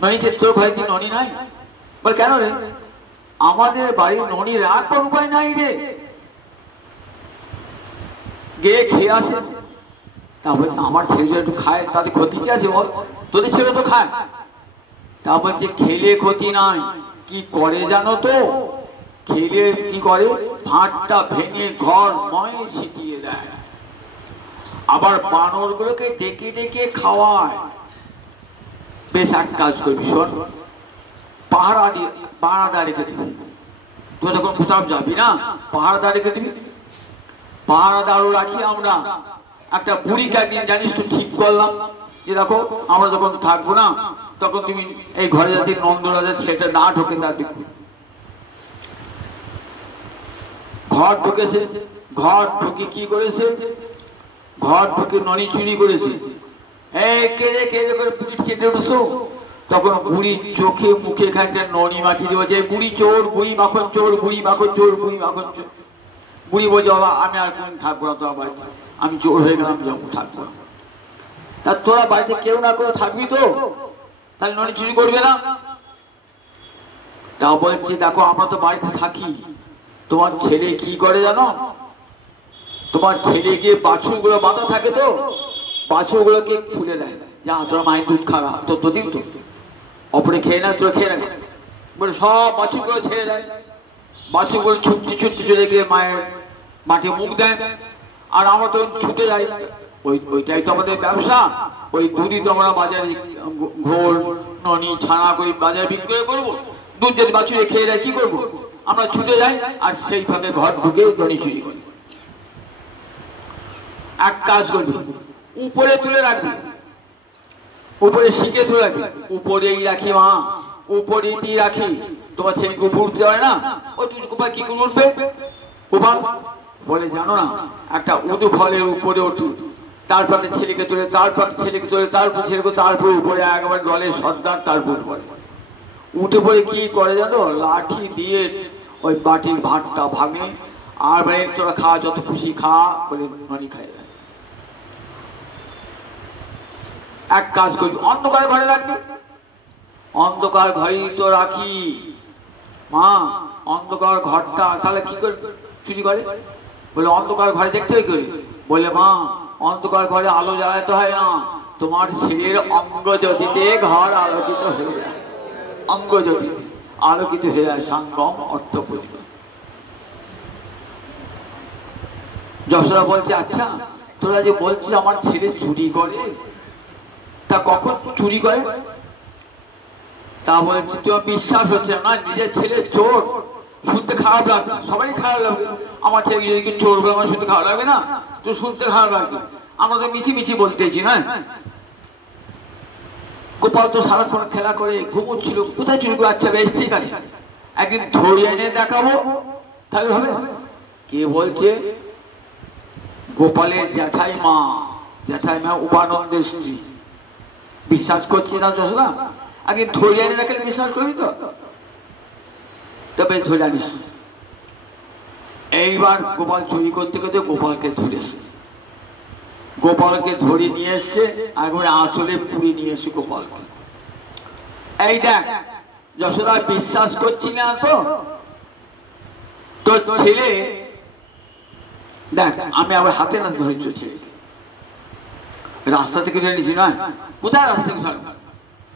ননি খেতে, তোর ঘরে কি ননি নাই? বল কেন রে? আমাদের বাড়ির ননি রাখবার উপায় নাই রে, গিয়ে খেয়ে আসে। তারপর আমার ছেলে একটু খায়, তাদের ক্ষতি কি আছে বল? তোদের ছেলে তো খায়। তারপর যে খেলে ক্ষতি নাই, কি করে জানো তো? খেলে কি করে? ভাতটা ভেঙে ঘর ময় ছিটিয়ে দেয়, আবার বানর গুলোকে ডেকে ডেকে খাওয়ায়। বেশ, এক কাজ করবি শোন, পাহারাদা রেখে দিবি। তুই যখন কোথাও যাবি না, পাহারাদা রেখে দিবি। পাহারাদারও রাখি আমরা। একটা বুড়িকে একদিন জানিস তো ঠিক করলাম যে দেখো আমরা যখন থাকবো না, তখন তুমি এই ঘরে যাতে নন্দরাজের ছেলেটা না ঢোকে তার দেখো। ঘর ঢুকেছে, ঘর ঢুকে কি করেছে? ঘর ঢুকে ননি চুরি করেছে। এই কেড়ে কেড়ে করে বুড়ির চেটে বসতো। তখন বুড়ির চোখে মুখে খানিকটা ননি মাখিয়ে দেওয়া যায়, বুড়ি চোর, বুড়ি মাখন চোর, বুড়ি মাখন চোর, বুড়ি মাখন চোর। বুড়ি বলছে, বাবা আমি আর কোন থাকবো না তোমার বাড়িতে, আমি চোর হয়ে গেলাম, যখন থাকবো না। তা তোরা বাড়িতে কেউ না কেউ থাকবি তো, তাহলে ননি চুরি করবে না? তাও বলছি দেখো আমরা তো বাড়িতে থাকি, তোমার ছেলে কি করে জানো? তোমার ছেলে গিয়ে বাছুর গুলো বাঁধা থাকে তো, বাছুর গুলোকে খুলে দেয়, যা তোরা মায়ের দুধ খাওয়া, তো তোদিন তো অপরে খেয়ে না, তোরা খেয়ে না বলে সব বাছুর গুলো ছেড়ে দেয়। বাছুর গুলো ছুটতে ছুটতে চলে গিয়ে মায়ের মাঠে মুখ দেয়, আর আমরা তো ছুটে যাই। ওইটাই তো আমাদের ব্যবসা। ওই দুধই তো আমরা বাজারে ঘোল ননি ছানা করে বাজারে বিক্রয় করবো। দুধ যদি বাছুরে খেয়ে দেয় কি করবো? আমরা ছুটে যাই আর সেইভাবে ঘর ঢুকে ননি চুরি করি। এক কাজ করবি, উপরে তুলে রাখবি, উপরে শিখে তুলে রাখবি। উপরেই রাখি মা, উপরেই রাখি। তোমার ছেলেকে উপর উঠতে হয় না, ও তুই কোপায় কি করে উঠবে? কোপা বলে জানো না, একটা উঁচু ফলের উপরে ওঠু, তারপরে ছেলেকে তুলে, তারপরে ছেলেকে তুলে, তারপর ছেলেকে, তারপর উপরে একবার জলের সর্দার, তারপর উপরে উঠে পড়ে কি করে জানো? লাঠি দিয়ে ওই বাটির ভাতটা ভাঙে, আর বলে তোরা খা, যত খুশি খা বলে ননি খাই। এক কাজ করবি, অন্ধকার ঘরে রাখবি। অন্ধকার ঘরেই তো রাখি মা, অন্ধকার ঘরটা তাহলে কি করে চুরি করে? বলে অন্ধকার ঘরে দেখতে হয় করে? বলে মা অন্ধকার ঘরে আলো জ্বালাতে হয় না, তোমার ছেলের অঙ্গ জ্যোতিতে ঘর আলোকিত হয়ে যায়। অঙ্গ জ্যোতিতে আলোকিত হয়ে যায়, সঙ্গম অর্থ পরিব। যশোদা বলছে, আচ্ছা তোরা যে বলছিস আমার ছেলে চুরি করে, তা কখন চুরি করে? তা বলছে তোমার বিশ্বাস হচ্ছে না, নিজের ছেলে চোর, শুনতে খারাপ লাগবে, সবারই খারাপ লাগবে। আমার ছেলে যদি চোর বলে আমার শুনতে খারাপ লাগবে না? তো শুনতে খারাপ লাগবে, আমরা তো মিছি মিছি বলতেছি না। গোপাল তো সারাক্ষণ খেলা করে ঘুমোচ্ছিল, কোথায় চুরি করে? আচ্ছা বেশ ঠিক আছে, একদিন ধরে এনে দেখাবো, তাহলে হবে। কে বলছে? গোপালের জ্যাঠাই মা, উপানন্দের স্ত্রী। বিশ্বাস করছি না যশোদা? আগে ধরে এনে দেখলে বিশ্বাস করবি তো? তবে ধরে আনিস। এইবার গোপাল চুরি করতে করতে গোপালকে ধরেছে, গোপালকে ধরে নিয়ে এসছে, একবারে আঁচলে পুড়ে নিয়ে এসে গোপালকে। এই দেখ যশোদা, বিশ্বাস করছি না তো? তোর ছেলে দেখ, আমি আবার হাতে না ধরেছি ছেলেকে, রাস্তা থেকে ধরে নিয়েছি নয়। কোথায় রাস্তা থেকে?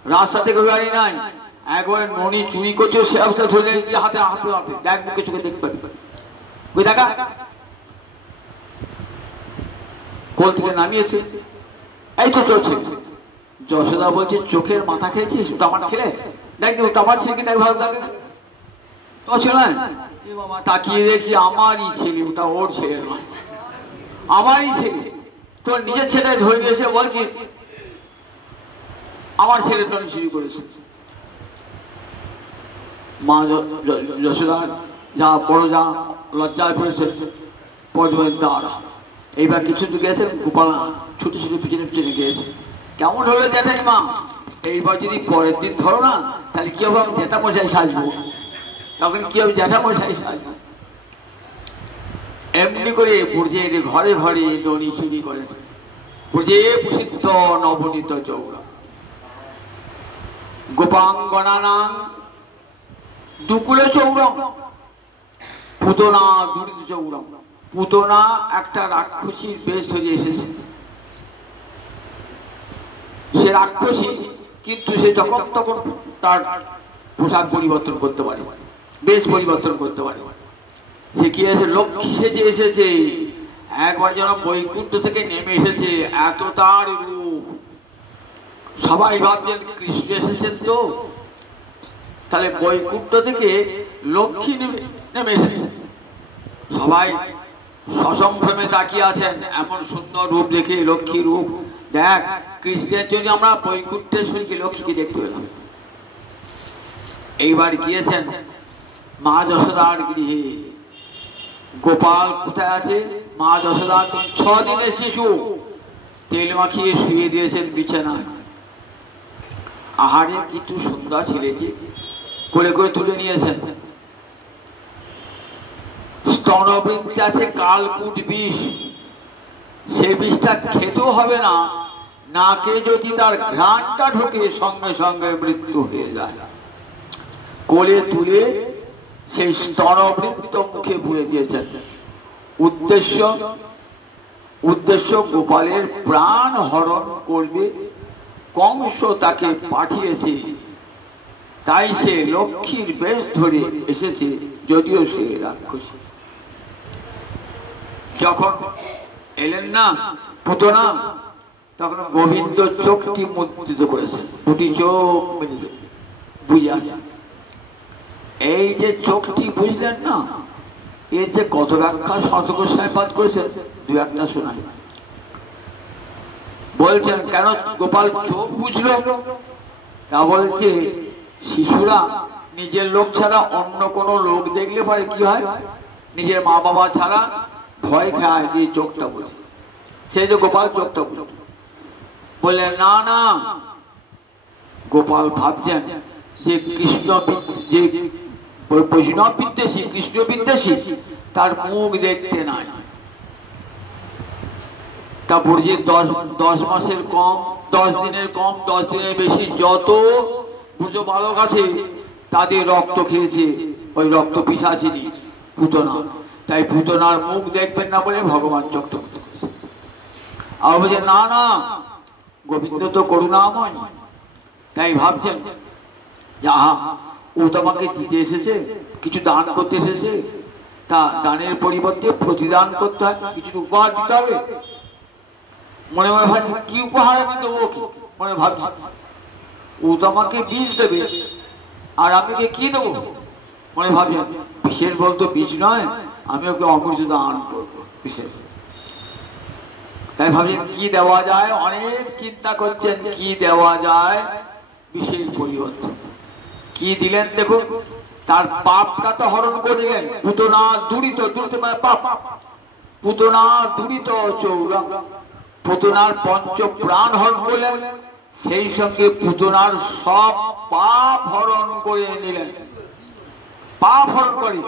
রাস্তা থেকে ধরে নাই, একবার ননি চুরি করছে সে অবস্থা ধরে নিয়েছি হাতে হাতে হাতে। দেখ মুখে চোখে দেখতে পাবি, ওই দেখা কোল থেকে নামিয়েছে। এই তো তোর ছেলে। যশোদা বলছে, চোখের মাথা খেয়েছিস? ওটা আমার ছেলে। দেখ ওটা আমার ছেলে কিনা ভালো থাকে তোর ছেলে নয়। বাবা তাকিয়ে দেখছি আমারই ছেলে, ওটা ওর ছেলে নয়, আমারই ছেলে। তোর নিজের ছেলে ধরে নিয়েছে, বলছিস আমার ছেলে ননি চুরি করেছে। মা যশোদা যা বড় যা লজ্জায় পড়েছে, পদ্মের দ্বার। এইবার কিছু দূর গেছে, গোপাল ছুটে ছুটে পিছনে পিছনে গিয়েছে। কেমন হলো জ্যাঠাই মা? এইবার যদি পরের দিন ধরো না, তাহলে কি হবে? আমি জ্যাঠামশাই সাজবো। তখন কি হবে? জ্যাঠামশাই সাজবো। এমনি করে ব্রজের ঘরে ঘরে ননি চুরি করেন। ব্রজে প্রসিদ্ধ নবনীত চৌরা গোপাঙ্গনানাং দুকুলে চৌরম পুতনা দুরিত চৌরম। পুতনা একটা রাক্ষসীর বেশ ধরে এসেছে। সে রাক্ষসী, কিন্তু সে যখন তখন তার পোশাক পরিবর্তন করতে পারে, বেশ পরিবর্তন করতে পারে। সে কি এসে লক্ষ্মী সেজে এসেছে, একবার যেন বৈকুণ্ঠ থেকে নেমে এসেছে, এত তার রূপ। সবাই ভাবছেন কৃষ্ণ এসেছেন, তো তাহলে বৈকুণ্ঠ থেকে লক্ষ্মী নেমে এসেছে। সবাই সসম্ভ্রমে তাকিয়ে আছেন, এমন সুন্দর রূপ দেখে, লক্ষ্মী রূপ। দেখ, কৃষ্ণের জন্য আমরা বৈকুণ্ঠেশ্বরীকে লক্ষ্মীকে দেখতে পেলাম। এইবার গিয়েছেন মা যশোদার গৃহে। গোপাল কোথায় আছে? মা যশোদা 6 দিনের শিশু, তেল মাখিয়ে শুয়ে দিয়েছেন বিছানায়। আহারে কিন্তু সুন্দর ছেলেকে কোলে করে তুলে নিয়েছেন। স্তনবৃন্তে আছে কালকুট বিষ। সেই বিষটা খেতেও হবে না, নাকে যদি তার ঘ্রাণটা ঢোকে সঙ্গে সঙ্গে মৃত্যু হয়ে যায়। কোলে তুলে সেই স্তনবৃত্ত মুখে ভরে দিয়েছেন। উদ্দেশ্য গোপালের প্রাণ হরণ করবে। কংস তাকে পাঠিয়েছে, তাই সে লক্ষ্মীর বেশ ধরে এসেছে, যদিও সে রাক্ষসী। যখন এলেন না পুতনা, তখন গোবিন্দ চোখটি মুদ্রিত করেছেন, দুটি চোখ বুঝে আছে। এই যে চোখটি বুঝলেন না, এর যে কত ব্যাখ্যা শতকোষায় পাঠ করেছেন, দু একটা শোনাই। বলছেন কেন গোপাল চোখ বুঝলো? তা বলছে শিশুরা নিজের লোক ছাড়া অন্য কোন লোক দেখলে পরে কি হয়, নিজের মা বাবা ছাড়া ভয় খায়, দিয়ে চোখটা বুঝে। সেই যে গোপাল চোখটা বুঝল। বললেন না না, গোপাল ভাবছেন যে কৃষ্ণ, যে বৈষ্ণব বিদ্বেষী, কৃষ্ণ বিদ্বেষী, তার মুখ দেখতে নাই। তারপর যে 10 মাসের কম, 10 দিনের কম, 10 দিনের বেশি যত পুজো বালক আছে, তাদের রক্ত খেয়েছে ওই রক্ত পিশাচিনী পুতনা। তাই পুতনার মুখ দেখবেন না বলে ভগবান চোখটা বুঝে। আর বলছে না না, গোবিন্দ তো করুণাময়, তাই ভাবছেন যাহা ও তোমাকে দিতে এসেছে, কিছু দান করতে এসেছে, তা দানের পরিবর্তে প্রতিদান করতে হয়, কিছু উপহার দিতে হবে। মনে মনে ভাবছি কি উপহার আমি দেবো, মনে ভাবছি ও তোমাকে বীজ দেবে, আর আমি ওকে কি দেবো? মনে ভাবছি বিশেষ বলতো বীজ নয়, আমি ওকে অমৃত দান করবো বিশেষ। তাই ভাবছেন কি দেওয়া যায়, অনেক চিন্তা করছেন কি দেওয়া যায়। বিশেষ পরিবর্তন কি দিলেন দেখুন, তার পাপটা তো হরণ করে দিলেন। পুতনা দুরিত, দুরিত মানে পাপ, পুতনা দুরিত চৌরম, পুতনার পঞ্চ প্রাণ হরণ করলেন, সেই সঙ্গে পুতনার সব পাপ হরণ করে নিলেন। পাপ হরণ করে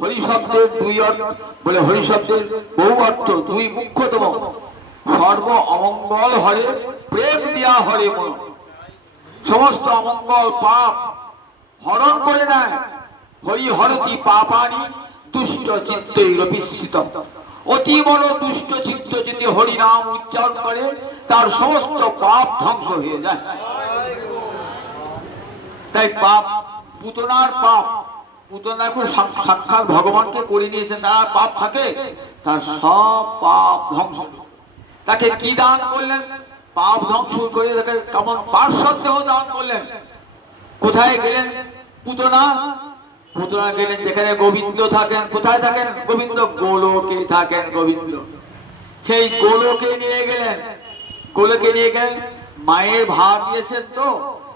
হরি শব্দের 2 অর্থ, বলে হরি শব্দের বহু অর্থ, 2 মুখ্যতম। সর্ব অমঙ্গল হরে প্রেম দিয়া হরে মন, সমস্ত অমঙ্গল পাপ হরণ করে নেয়। হরি হরতি পাপানি দুষ্ট চিত্তৈরবিস্মৃত। অতি বড় দুষ্ট চিত্ত যদি হরি নাম উচ্চারণ করে, তার সমস্ত পাপ ধ্বংস হয়ে যায়। তাই পাপ, পুতনার পাপ, পুতনাকে সাক্ষাৎ ভগবানকে করে নিয়েছেন, তার পাপ থাকে, তার সব পাপ ধ্বংস। তাকে কি দান করলেন? পাপ ধ্বংস করে তাকে কেমন পার্শ্বদেহ দান করলেন। কোথায় গেলেন পুতনা? পুতনা গেলেন যেখানে গোবিন্দ থাকেন। কোথায় থাকেন গোবিন্দ? গোলকে থাকেন গোবিন্দ। সেই গোলকে নিয়ে গেলেন, গোলকে নিয়ে গেলেন। মায়ের ভাব নিয়েছেন তো,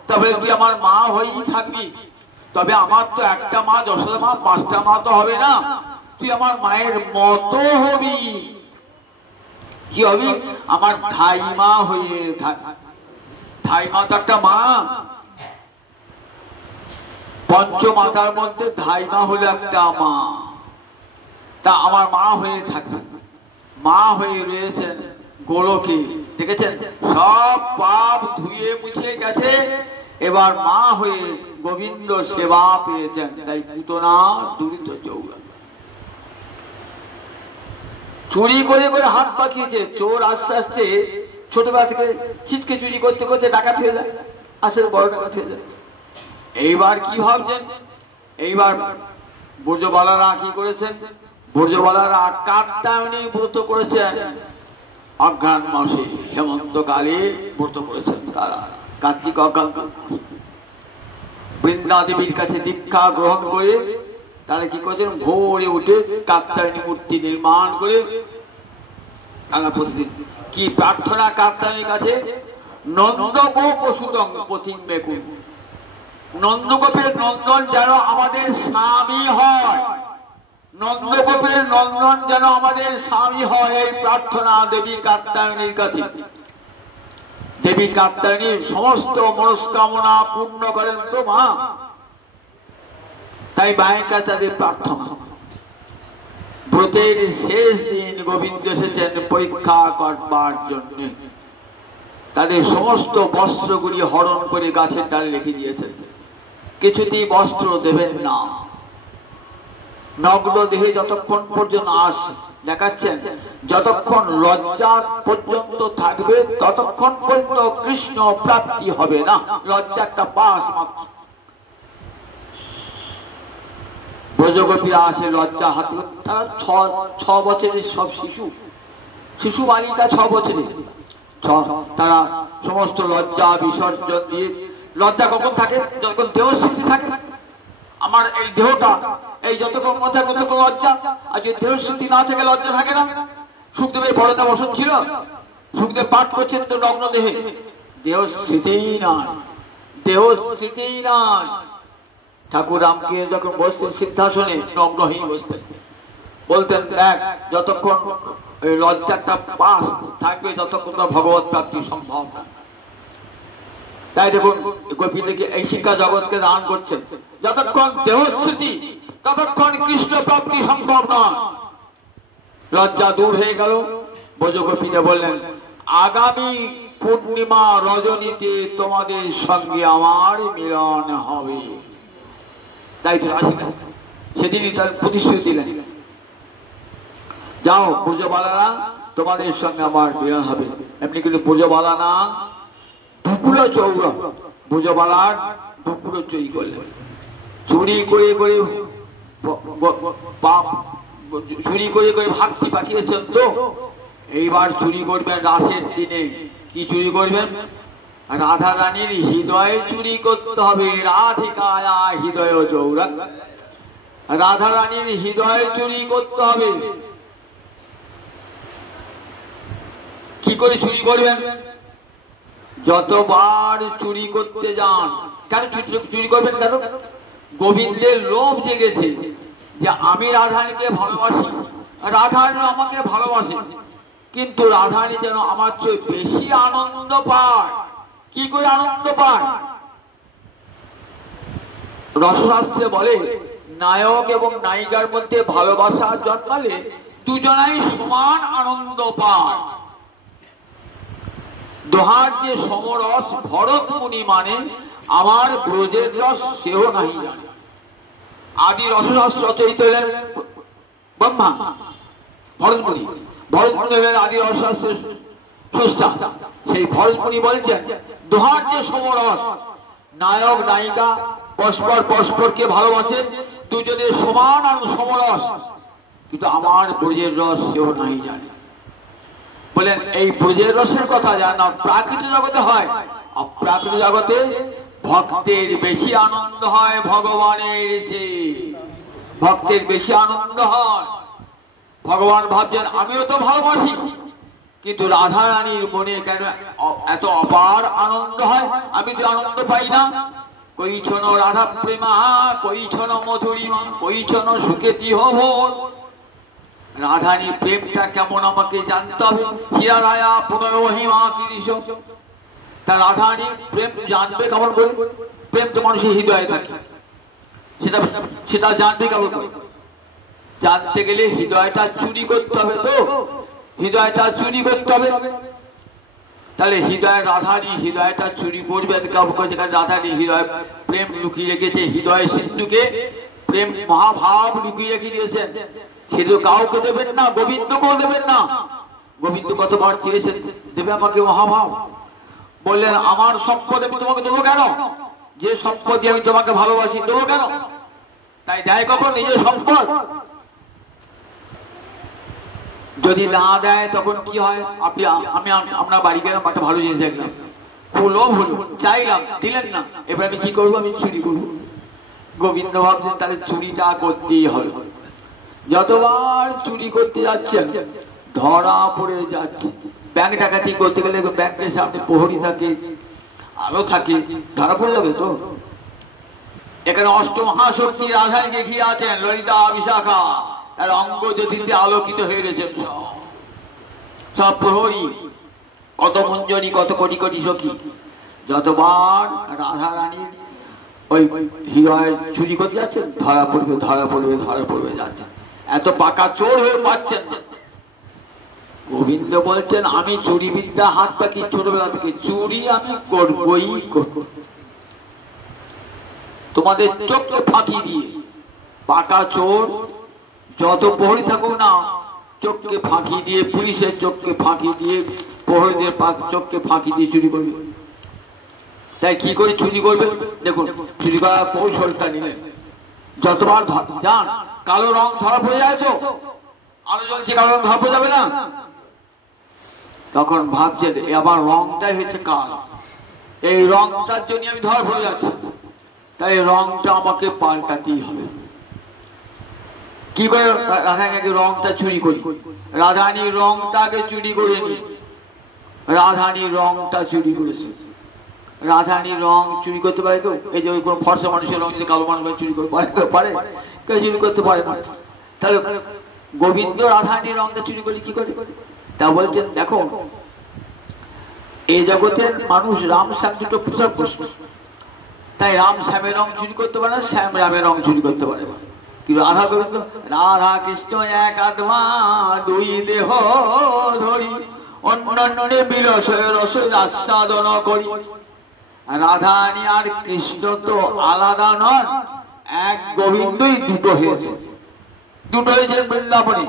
তবে তুই আমার মা হয়েই থাকবি। তবে আমার তো একটা মা, যশোদা মা, 5টা মা তো হবে না। তুই আমার মায়ের মতো হবি। কি হবি? আমার ধাইমা হয়ে থাক। ধাইমা তো একটা মা, পঞ্চমাতার মধ্যে ধাইমা হলো একটা মা। তা আমার মা হয়ে থাকবে। মা হয়ে রয়েছেন গোলকে, দেখেছেন সব পাপ ধুয়ে মুছে গেছে, এবার মা হয়ে গোবিন্দ সেবা পেয়েছেন। তাই পুতনা দুরিত চৌরা চুরি করে করে হাত পাকিয়েছে। চোর আস্তে আস্তে ছোটবেলা থেকে ছিটকে চুরি করতে করতে ডাকাত হয়ে যায়, আস্তে বড় ডাকাত হয়ে যায়। এইবার কি ভাবছেন? এইবার ব্রজবালারা কি করেছেন? ব্রজবালারা কাত্যায়নী ব্রত করেছেন। অঘ্রাণ মাসে হেমন্তকালে ব্রত করেছেন তারা, কার্তিক অঘ্রাণ। বৃন্দা দেবীর কাছে দীক্ষা গ্রহণ করে তারা কি করেছেন? ভোরে উঠে কাত্যায়নী মূর্তি নির্মাণ করে তারা প্রতিদিন কি প্রার্থনা কাত্যায়নীর কাছে? নন্দগোপ সুতং পথিমে কুল। নন্দগোপের নন্দন যেন আমাদের স্বামী হয়, নন্দগোপের নন্দন যেন আমাদের স্বামী হয়, এই প্রার্থনা দেবী কাত্যায়নীর কাছে। দেবী কাত্যায়নীর সমস্ত মনস্কামনা পূর্ণ করেন তো মা। তাই মায়ের কাছে তাদের প্রার্থনা। ব্রতের শেষ দিন গোবিন্দ এসেছেন পরীক্ষা করবার জন্য। তাদের সমস্ত বস্ত্রগুলি হরণ করে গাছের ডালে রেখে দিয়েছেন, কিছুতেই বস্ত্র দেবেন না। নগ্ন দেহে যতক্ষণ পর্যন্ত আস দেখাচ্ছেন, যতক্ষণ লজ্জা পর্যন্ত থাকবে ততক্ষণ পর্যন্ত কৃষ্ণ প্রাপ্তি হবে না। লজ্জা একটা পাশ মাত্র। ব্রজগোপীরা আসে লজ্জা হাতে, তারা 6 বছরের সব শিশু, শিশু বালিকা 6 বছরের, তারা সমস্ত লজ্জা বিসর্জন দিয়ে। লজ্জা কখন থাকে? যখন দেহ স্থিতি থাকে। আমার এই দেহটা এই যতক্ষণ মধ্যে ততক্ষণ লজ্জা, আর যদি দেহ স্থিতি না থাকে লজ্জা থাকে না। সুখদেবের বড়দা বসন ছিল, সুখদেব পাঠ করছেন তো নগ্ন দেহে, দেহ স্থিতিই নয়, দেহ স্থিতিই নয়। ঠাকুর রামকৃষ্ণ যখন বসতেন সিদ্ধাসনে নগ্ন হয়েই বসতেন, বলতেন দেখ যতক্ষণ ওই লজ্জাটা পাশ থাকবে ততক্ষণ ভগবত প্রাপ্তি সম্ভব না। তাই দেখুন গোপীদেরকে এই শিক্ষা জগৎকে দান করছেন, যতক্ষণ দেহস্থিতি ততক্ষণ কৃষ্ণ প্রাপ্তি সম্ভব নয়। লজ্জা দূর হয়ে গেল। ব্রজগোপীরা বললেন আগামী পূর্ণিমা রজনীতে তোমাদের সঙ্গে আমার মিলন হবে। তাই তো রাধিকা সেদিনই তার প্রতিশ্রুতি দিলেন, যাও ব্রজবালারা তোমাদের সঙ্গে আমার মিলন হবে। এমনি কিন্তু ব্রজবালা না দুকুল চৌরা, ব্রজবালার দুকুল চুরি করলেন। চুরি করে করে চুরি করে করে ভাগটি পাঠিয়েছেন তো, এইবার চুরি করবেন রাসের দিনে। কি চুরি করবেন? রাধা রানীর হৃদয় চুরি করতে হবে। রাধিকায়া হৃদয় চৌরা, রাধা রানীর হৃদয় চুরি করতে হবে। কি করে চুরি করবেন? যতবার চুরি করতে যান, কেন চুরি করবেন? কেন? গোবিন্দের লোভ জেগেছে যে আমি রাধানীকে ভালোবাসি, রাধানী আমাকে ভালোবাসে, কিন্তু রাধানী যেন আমার চেয়ে বেশি আনন্দ পায়। কি করে আনন্দ পায়? রসশাস্ত্রে বলে নায়ক এবং নায়িকার মধ্যে ভালোবাসা জন্মালে দুজনাই সমান আনন্দ পায়। দোহার যে সমরস ভরত মুনি মানে আমার ব্রজের রস সেও নাহি জানে। আদি রসশাস্ত্র রচয়িত হলেন ব্রহ্মা, ভরত মুনি। ভরত মুনি হলেন আদি রসশাস্ত্রের স্রষ্টা। সেই ভরত মুনি বলেছেন দোহার যে সমরস, নায়ক নায়িকা পরস্পর পরস্পরকে ভালোবাসে, দুজনের সমান আর সমরস, কিন্তু আমার ব্রজের রস সেও নাহি জানে। বলেন এই ব্রজের রসের কথা জানা প্রাকৃতিক জগতে হয়, অপ্রাকৃতিক জগতে ভক্তের বেশি আনন্দ হয় ভগবানের চেয়ে। ভক্তের বেশি আনন্দ হয়। ভগবান ভাবছেন আমিও তো ভালোবাসি, কিন্তু রাধা রানীর মনে কেন এত অপার আনন্দ হয়, আমি তো আনন্দ পাই না। কইছন রাধা প্রেমা, কইছন মধুরিমা, কইছন সুখেতি হব। রাধারানীর প্রেমটা কেমন আমাকে জানতে হবে। শিরারায়া পুনঃহিমা কিরিশ, তা রাধারানীর প্রেম জানবে কেমন করে? প্রেম তো মানুষের হৃদয়ে থাকে, সেটা সেটা জানবে কেমন করে? জানতে গেলে হৃদয়টা চুরি করতে হবে। তো হৃদয়টা চুরি করতে হবে। তাহলে হৃদয় রাধারী হৃদয়টা চুরি করবেন কেমন করে? যেখানে রাধারী হৃদয় প্রেম লুকিয়ে রেখেছে, হৃদয় সিন্ধুকে প্রেম মহাভাব লুকিয়ে রেখে দিয়েছেন। সেটা কাউকে দেবেন না, গোবিন্দকেও দেবেন না। গোবিন্দ কতবার চেয়েছেন দেবে আমাকে মহাভাব, বললেন আমার সম্পদ আমি তোমাকে দেবো কেন? যে সম্পদ আমি তোমাকে ভালোবাসি দেবো কেন? তাই দেয় কখন নিজের সম্পদ? যদি না দেয় তখন কি হয়? আপনি আমি আপনার বাড়ি গেলাম, একটা ভালো জিনিস দেখলাম, হলো হলো, চাইলাম দিলেন না, এবার আমি কি করবো? আমি চুরি করবো। গোবিন্দ ভাবছেন তাহলে চুরিটা করতেই হবে। যতবার চুরি করতে যাচ্ছেন ধরা পড়ে যাচ্ছে। ব্যাংক ডাকাতি করতে গেলে ব্যাংকের সামনে প্রহরী থাকে, আলো থাকে, ধরা পড়ে যাবে তো। এখানে অষ্টমহাশক্তি রাধায় দেখিয়ে আছেন, ললিতা বিশাখা, তার অঙ্গ জ্যোতিতে আলোকিত হয়ে রয়েছেন সব প্রহরী, কত মঞ্জরি, কত কোটি কোটি সখী। যতবার রাধা রানীর ওই হৃদয় চুরি করতে যাচ্ছেন ধরা পড়বে, ধরা পড়বে, ধরা পড়বে যাচ্ছে। এত পাকা চোর হয়ে পাচ্ছেন। গোবিন্দ বলছেন আমি চুরি বিদ্যা হাত পাকি ছোটবেলা থেকে, চুরি আমি করবই করব। তোমাদের চোখকে ফাঁকি দিয়ে, পাকা চোর যত প্রহরী থাকুক না, চোখকে ফাঁকি দিয়ে, পুলিশের চোখকে ফাঁকি দিয়ে, প্রহরীদের চোখকে ফাঁকি দিয়ে চুরি করবে। তাই কি করে চুরি করবে? দেখুন চুরি করার কৌশলটা নিলেন। যতবার যান কালো রং ধরা পড়ে যায়, তো আলো জ্বলছে, কালো রং ধরা পড়ে যাবে না? তখন ভাবছেন আবার রংটাই হয়েছে কাল, এই রংটার জন্য আমি ধরা পড়ে যাচ্ছি, তাই রংটা আমাকে পাল্টাতেই হবে। কি করে রাধারানীকে রংটা চুরি করি? রাধারানীর রংটাকে চুরি করে নি। রাধারানীর রংটা চুরি করেছে। রাধারানীর রং চুরি করতে পারে কেউ? এই যে কোনো ফর্সা মানুষের রং যদি কালো মানুষ চুরি করতে পারে? কেউ চুরি করতে পারে না। তাহলে গোবিন্দ রাধারানীর রংটা চুরি করি কি করে? তা বলছেন দেখো, এই জগতের মানুষ রাম শ্যাম দুটো পৃথক বস্তু, তাই রাম শ্যামের রং চুরি করতে পারে না, শ্যাম রামের রং চুরি করতে পারে না। কিন্তু রাধা গোবিন্দ, রাধা কৃষ্ণ এক আত্মা দুই দেহ ধরি, অন্যান্য বিরসয় রসের আস্বাদন করি। রাধারানী আর কৃষ্ণ তো আলাদা নন, এক গোবিন্দই দুটো হয়েছে, দুটো হয়েছে বৃন্দাবনে।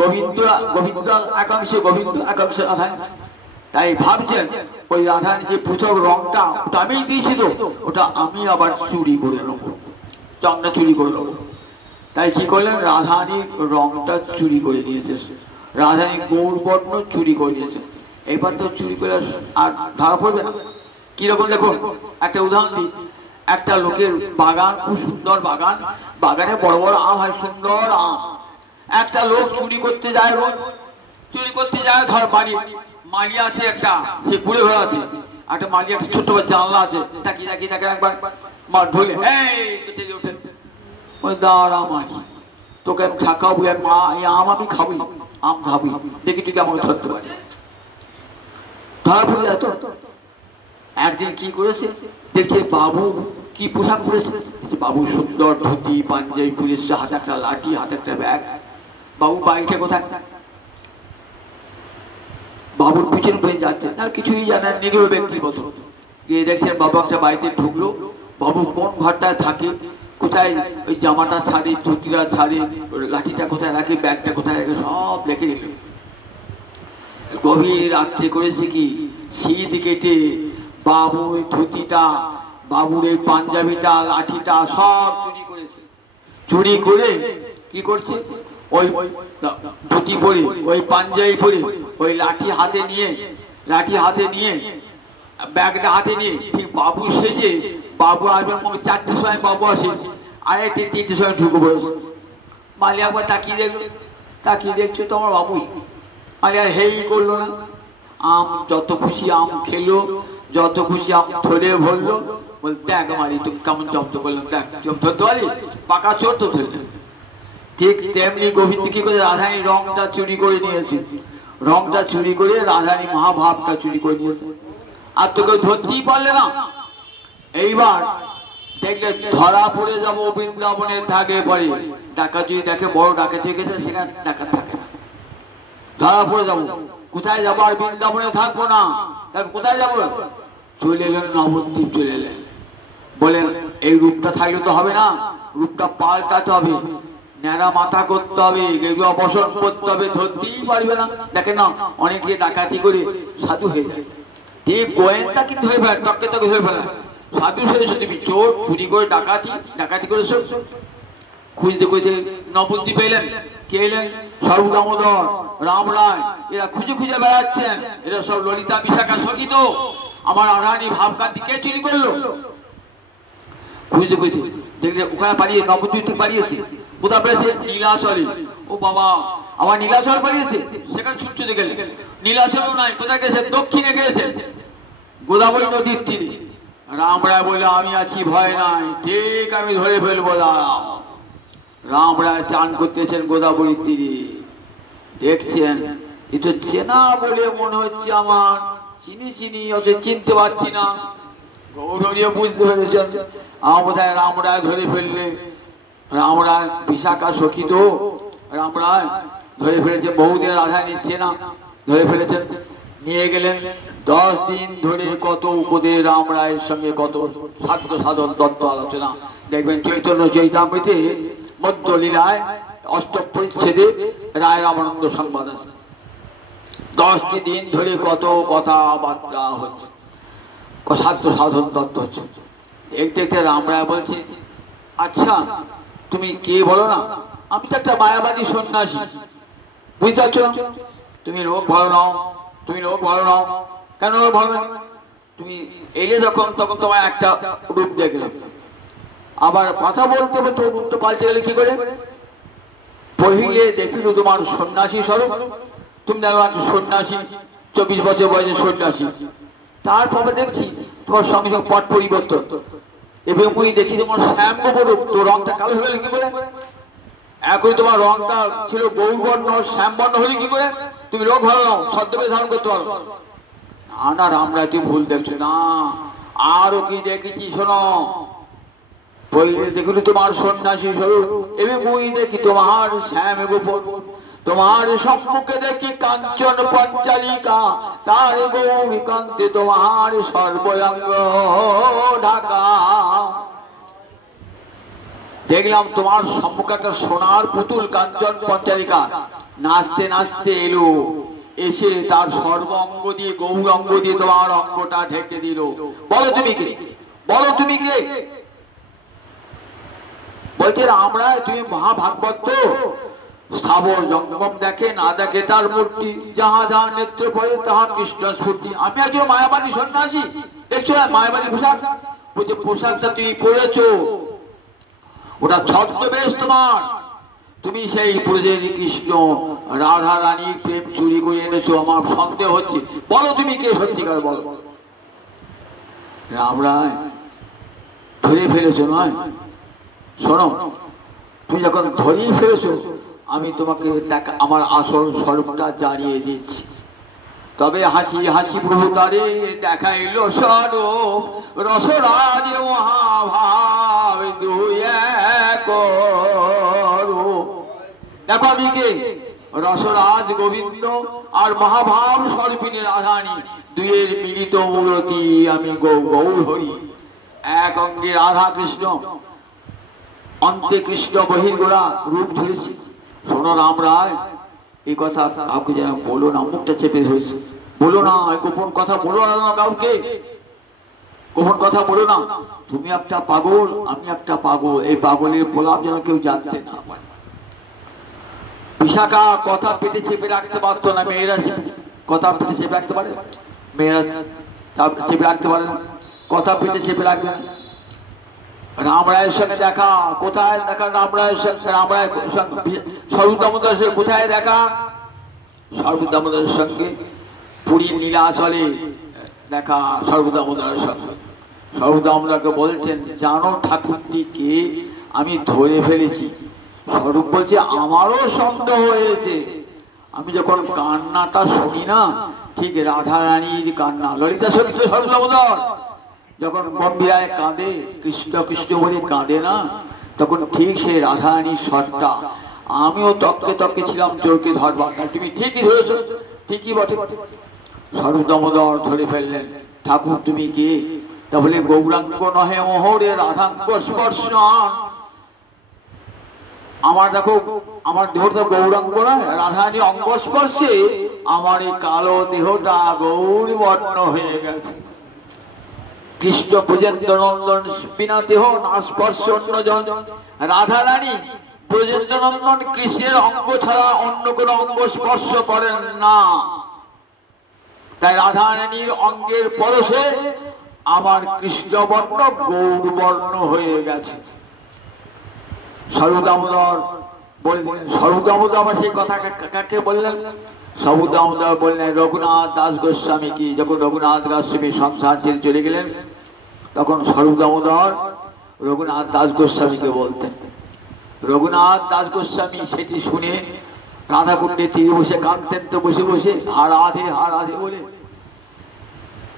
গোবিন্দ গোবিন্দ একাংশে গোবিন্দ, একাংশে রাধারানী। তাই ভাবছেন ওই রাধারানী যে পৃথক রংটা ওটা আমি দিয়েছি, তো ওটা আমি আবার চুরি করে নেবো, চন্দ্র চুরি করে নেবো। তাই কি করলেন? রাধারানীর রংটা চুরি করে দিয়েছে। রাধারানী গৌরবর্ণ চুরি করে দিয়েছে। এবার তো চুরি করে আর ধরা পড়বে না। কিরকম দেখুন, একটা উদাহরণ দিই। একটা লোকের বাগান, খুব সুন্দর বাগান, বাগানে বড় বড় আম হয়, সুন্দর আম। একটা লোক চুরি করতে যায়, রোজ চুরি করতে যায়। ধর বাড়ি মালি আছে একটা, সে কুড়ে ঘর আছে, একটা মালি একটা ছোট্ট জানলা আছে, তাকিয়ে তাকিয়ে তাকে একবার মার ঢুলে ওঠে, ওই দাঁড়া মারি, তোকে খাকাবো, মা এই আম আমি খাবি, আম খাবি, দেখি তুই কেমন ধরতে পারি। ধরা পড়ে যায়। তো একদিন কি করেছে দেখছে, বাবু কি পোশাক পরেছে, বাবু সুন্দর ধুতি পাঞ্জাবি পরেছে, হাতে একটা লাঠি, হাতে একটা ব্যাগ। বাবু বাড়িটা কোথায়? বাবুর পিছনে বয়ে যাচ্ছে, আর কিছুই জানেন, নিরীহ ব্যক্তির মতো। গিয়ে দেখছেন বাবু একটা বাড়িতে ঢুকলো। বাবু কোন ঘরটায় থাকে, কোথায় ওই জামাটা ছাড়ে, ধুতিটা ছাড়ে, লাঠিটা কোথায় রাখে, ব্যাগটা কোথায় রাখে, সব রেখে রেখে। গভীর রাত্রে করেছে কি, শীত কেটে বাবুর ধুতিটা, বাবুর এই পাঞ্জাবিটা, লাঠিটা সব চুরি করেছে। চুরি করে কি করছে, ওই ধুতি পরে, ওই পাঞ্জাবি পরে, ওই লাঠি হাতে নিয়ে ব্যাগটা হাতে নিয়ে ঠিক বাবু সেজে, বাবু আসবেন 4টের সময়, বাবু আসে আড়াইটে 3টের সময় ঢুকে পড়েছে। মালি একবার তাকিয়ে দেখছো তো আমার বাবুই। মালি আর হেই করলো না, আম যত খুশি আম খেলো, যত খুশি আম ধরে ভরলো। বল দেখ মালি তুমি কেমন জব্দ করলাম, দেখ জব ধরতে পারি, পাকা চোর তো ধরলে। ঠিক তেমনি গোবিন্দ কি করে রাধারানী রংটা চুরি করে নিয়েছে, রংটা চুরি করে রাধারানী মহাভাবটা চুরি করে নিয়েছে, আর তোকে ধরতেই পারলে না। এইবার দেখলে ধরা পড়ে যাবো বৃন্দাবনে থাকে পরে, ডাকাত যদি দেখে বড় ডাকাত গেছে সেখানে ডাকাত থাকে না, ধরা পড়ে যাবো, কোথায় যাবো, আর বৃন্দাবনে থাকবো না, কোথায় যাবো? চলে এলেন নবদ্বীপ, চলে এলেন, বলেন এই রূপটা থাকলে তো হবে না, রূপটা পাল্টাতে হবে, ন্যাড়া মাথা করতে হবে, গেরুয়া বসন করতে হবে, ধরতেই পারবে না। দেখেন না অনেকে ডাকাতি করে সাধু হয়ে যায়, ঠিক গোয়েন্দা কিন্তু হয়ে ফেলে, টককে টকে হয়ে ফেলে, সাধু সেরেছো তুমি, চোর চুরি করে ডাকাতি করে খুঁজতে খুঁজতে নবদ্বীপ এলেন। কে এলেন? সর্বদামোদর, রাম রায়, এরা খুঁজে খুঁজে বেড়াচ্ছেন, এরা সব ললিতা বিশাখা সখী তো, আমার রাধারানী ভাবকান্তি কে চুরি করলো? খুঁজতে খুঁজতে দেখলে ওখানে পালিয়ে, নবদ্বীপ থেকে পালিয়েছে, কোথায় পেয়েছে? নীলাচলে। ও বাবা, আবার নীলাচল পালিয়েছে, সেখানে ছুটতে গেলে নীলাচলও নাই, কোথায় গেছে? দক্ষিণে গেছে, গোদাবরী নদীর তীরে। রাম রায় বলে আমি আছি, ভয় নাই, ঠিক আমি ধরে ফেলবো, দাঁড়াও। রাম রায় চান করতেছেন গোদাবরীর তীরে, দেখছেন এটা চেনা বলে মনে হচ্ছে আমার, চিনি অত চিনতে পারছি না। গৌরীয় বুঝতে পেরেছেন আমার বোধহয় রাম রায় ধরে ফেললে, রাম রায় বিশাখা সখী তো, রাম রায় ধরে ফেলেছে, বহুদিন রাধা নিচ্ছে না, ধরে ফেলেছেন, নিয়ে গেলেন। 10 দিন ধরে কত উপদেশ রাম রায়ের সঙ্গে, কত সাধ্য সাধন তত্ত্ব আলোচনা, দেখবেন চৈতন্য চৈতামৃতে মধ্য লীলায় 8ম পরিচ্ছেদে রায় রামানন্দ সংবাদ আছে। 10টি দিন ধরে কত কথাবার্তা হচ্ছে, সাধ্য সাধন তত্ত্ব হচ্ছে। দেখতে দেখতে রাম রায় বলছে, আচ্ছা তুমি কে বলো না? আমি তো একটা মায়াবাদী সন্ন্যাসী, বুঝতে পারছো? তুমি রোগ ভালো নাও, তুমি রোগ ভালো নাও, কেন রোগ ভালো? তুমি এলে যখন, তখন তোমার একটা রূপ দেখলাম, আবার কথা বলতে হবে তো রূপটা পাল্টে গেলে কি করে? পহিলে দেখিল তোমার সন্ন্যাসী স্বরূপ, তুমি দেখো সন্ন্যাসী, 24 বছর বয়সে সন্ন্যাসী, তারপরে দেখছি তোমার সঙ্গে সঙ্গে পট পরিবর্তন, এবং মুই দেখি তোমার শ্যাম্য রূপ, তো রংটা কালো হয়ে গেলে কি করে? এখন তোমার রংটা ছিল গৌরবর্ণ, শ্যামবর্ণ হলে কি করে? তুমি রোগ ভালো নাও, ছদ্মবেশ ধারণ করতে পারো না। রাম রায় তুমি ভুল দেখছো না, আরো কি দেখেছি শোনো। পहिले দেখিল তোমার সন্ন্যাসী স্বরূপ, এবং মুই দেখি তোমার শ্যাম গোপন, তোমার সম্মুখে দেখি কাঞ্চন পঞ্চালিকা, তার গৌরী কান্তে তোমার সর্বঙ্গ ঢাকা। দেখলাম তোমার সম্মুখে একটা সোনার পুতুল কাঞ্চন পঞ্চালিকা নাচতে নাচতে এলো, এসে তার সর্বঙ্গ দিয়ে, গৌরাঙ্গ দিয়ে তোমার অঙ্গটা ঢেকে দিল। বলো তুমি কে? বলো তুমি কে? বলছে রাম রায় তুমি মহাভাগবত তো, স্থাবর জঙ্গম দেখে না দেখে তার মূর্তি, যাহা যাহা নেত্র পড়ে তাহা কৃষ্ণ স্ফূর্তি। আমি একজন মায়াবাদী সন্ন্যাসী, দেখছো না মায়াবাদী পোশাক? বলছে পোশাকটা তুমি পরেছো, ওটা ছদ্মবেশ তোমার, তুমি সেই ব্রজের কৃষ্ণ রাধা রানীর প্রেম চুরি করে এনেছো, আমার সন্দেহ হচ্ছে, বলো তুমি কে সত্যিকার বলো। রাম রায় ধরে ফেলেছো নয়, শোনো তুমি যখন ধরেই ফেলেছো, আমি তোমাকে আমার আসল স্বরূপটা জানিয়ে দিচ্ছি। তবে হাসি হাসি প্রভু তারে দেখাইল স্বরূপ, রসরাজ মহাভাব দুই এক। দেখো আমি কে? রসরাজ গোবিন্দ আর মহাভাব স্বরূপিনী রাধারানী, দুইয়ের মিলিত মূরতি আমি গৌর হরি। এক অঙ্গে রাধা কৃষ্ণ, অন্তে কৃষ্ণ বহির্গোড়া রূপ ধরেছি। শোনো রাম রায়, এই কথা কাউকে যেন বলো না, মুখটা চেপে ধরেছে, বলো না, গোপন কথা বলো না কাউকে, গোপন কথা বলো না। তুমি একটা পাগল, আমি একটা পাগল, এই পাগলের প্রলাপ যেন কেউ জানতে না পারে। বিশাখা কথা পেটে চেপে রাখতে পারতো না, মেয়েরা কথা পেটে চেপে রাখতে পারে? মেয়েরা চেপে রাখতে পারে না, কথা পেটে চেপে রাখবে না। রাম রায়ের সঙ্গে দেখা, কোথায় দেখা? রাম রায়ের সঙ্গে, রাম রায় সর্বদামোদর কোথায় দেখা? সর্বদামোদরের সঙ্গে পুরীর নীলাচলে দেখা সর্বদামোদরের সঙ্গে। সর্বদামোদরকে বলছেন, জানো ঠাকুরটি কে? আমি ধরে ফেলেছি, স্বরূপ বলছে আমারও সন্দেহ হয়েছে। আমি যখন কান্নাটা শুনি না, ঠিক রাধা রানীর কান্না, ললিতা সহিত স্বরূপ দামোদর যখন গম্ভীরায় কাঁদে, কৃষ্ণ কৃষ্ণ বলে কাঁদে না, তখন ঠিক সেই রাধা রানীর স্বরটা। আমিও তককে তককে ছিলাম চোরকে ধরবার, তুমি ঠিকই ধরেছ, ঠিকই বটে। স্বরূপ দামোদর ধরে ফেললেন, ঠাকুর তুমি কে? তা বলে গৌরাঙ্গ নহে মোহরে রাধাঙ্গ স্পর্শন। আমার দেখো, আমার দেহটা গৌরাঙ্গ নয়, রাধারানী অঙ্গ স্পর্শে আমার এই কালো দেহটা গৌরী বর্ণ হয়ে গেছে। কৃষ্ণ ব্রজেন্দ্র নন্দন বিনা দেহ না স্পর্শ অন্যজন। রাধারানী ব্রজেন্দ্র নন্দন কৃষ্ণের অঙ্গ ছাড়া অন্য কোনো অঙ্গ স্পর্শ করেন না, তাই রাধারানীর অঙ্গের পরশে আমার কৃষ্ণ বর্ণ গৌর বর্ণ হয়ে গেছে। স্বরূপ দামোদর বললেন, স্বরূপ দামোদর আবার সেই কথা কাকে বললেন? স্বরূপ দামোদর বললেন রঘুনাথ দাস গোস্বামী কি। যখন রঘুনাথ গোস্বামী সংসার ছেড়ে চলে গেলেন, তখন স্বরূপ দামোদর রঘুনাথ দাস গোস্বামীকে বলতেন। রঘুনাথ দাস গোস্বামী সেটি শুনে রাধাকুণ্ডে তীরে বসে কাঁদতেন, তো বসে বসে হা রাধে বলে।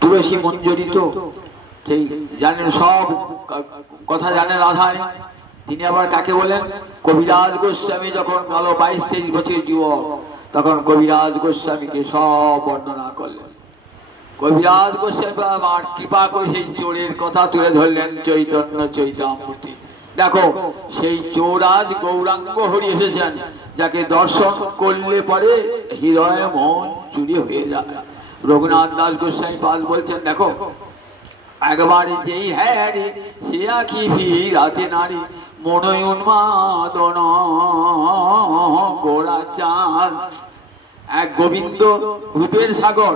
তুলসী মঞ্জরিত সেই জানেন, সব কথা জানেন রাধারানী। তিনি আবার কাকে বলেন? কবিরাজ গোস্বামী যখন কালো 22-23 বছর যুবক, তখন কবিরাজ গোস্বামীকে সব বর্ণনা করলেন। কবিরাজ গোস্বামী আবার কৃপা করে সেই চোরের কথা তুলে ধরলেন, চৈতন্য চৈতামূর্তি। দেখো সেই চোর আজ গৌরাঙ্গ হরি এসেছেন, যাকে দর্শন করলে পরে হৃদয় মন চুরি হয়ে যায়। রঘুনাথ দাস গোস্বামী পাল বলছেন, দেখো একবার যেই হ্যাঁ রে সে আঁখি রাতে নারী মনই উন্মাদন গোড়া চাঁদ। এক গোবিন্দ রূপের সাগর,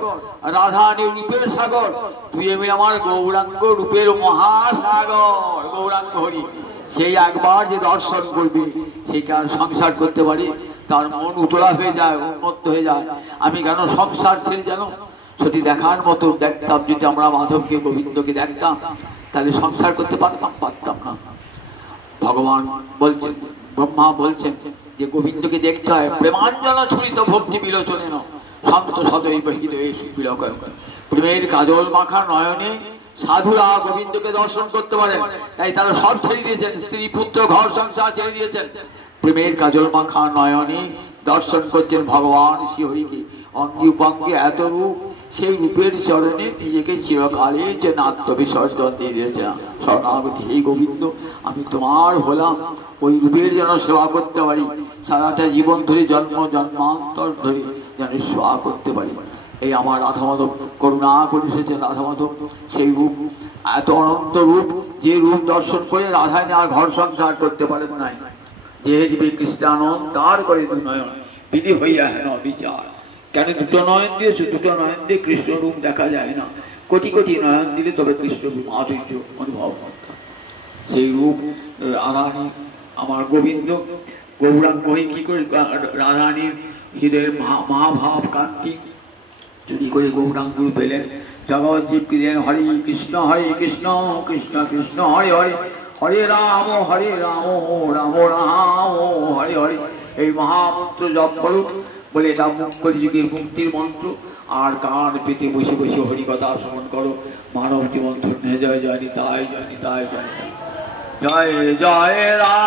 রাধারানী রূপের সাগর, তুই এমনি আমার গৌরাঙ্গ রূপের মহাসাগর গৌরাঙ্গ হরি। সেই একবার যে দর্শন করবে, সেই কার সংসার করতে পারি, তার মন উতলা হয়ে যায়, উন্মত্ত হয়ে যায়। আমি কেন সংসার ছেড়ে যেন সত্যি দেখার মতো দেখতাম। যদি আমরা মাধবকে গোবিন্দকে দেখতাম, তাহলে সংসার করতে পারতাম না। ভগবান বলছেন, ব্রহ্মা বলছেন যে গোবিন্দকে দেখতে হয় প্রেমাঞ্জল ছুরিত ভক্তি বিলোচনে ন সন্ত সদৈব হৃদয়ে সুবিলক। প্রেমের কাজল মাখা নয়নে সাধুরা গোবিন্দকে দর্শন করতে পারেন, তাই তারা সব ছেড়ে দিয়েছেন, স্ত্রী পুত্র ঘর সংসার ছেড়ে দিয়েছেন, প্রেমের কাজল মাখা নয়নে দর্শন করছেন ভগবান শ্রীহরিকে। অঙ্গি উপাঙ্গে এত রূপ, সেই রূপের চরণে নিজেকে চিরকালের জন্য আত্মবিসর্জন দিয়ে দিয়েছেন। শরণাগতি, এই গোবিন্দ আমি তোমার হলাম, ওই রূপের যেন সেবা করতে পারি, সারাটা জীবন ধরে জন্ম জন্মান্তর ধরে যেন সেবা করতে পারি। এই আমার রাধা মাধব করুণা করে এসেছেন। রাধা মাধব সেই রূপ, এত অনন্ত রূপ, যে রূপ দর্শন করে রাধায় আর ঘর সংসার করতে পারেন নাই। যে জীবে কৃষ্ণানন্দ তার করে দু নয়ন বিধি হইয়া হেন বিচার। কেন দুটো নয়ন দিয়েছে? দুটো নয়ন দিয়ে কৃষ্ণ রূপ দেখা যায় না, কোটি কোটি নয়ন দিলে তবে কৃষ্ণ রূপ মাধুর্য অনুভব করতে। সেই রূপ রাধারানী আমার গোবিন্দ গৌরাঙ্গ হয়ে কি করে রাধারানীর হৃদয়ের মহাভাব কান্তি চুরি করে গৌরাঙ্গ পেলেন। জগৎ জীবকে দিলেন হরে কৃষ্ণ কৃষ্ণ কৃষ্ণ হরে হরে, হরে রাম রাম রাম হরে হরে। এই মহামন্ত্র জপ করুক বলে, এটা যুগের মুক্তির মন্ত্র। আর কান পেতে বসে বসে হরিকথা শ্রবণ করো, মানব জীবন ধন্য। জয় জয় নিতাই, জয় নিতাই, জয় জয় জয় রাম।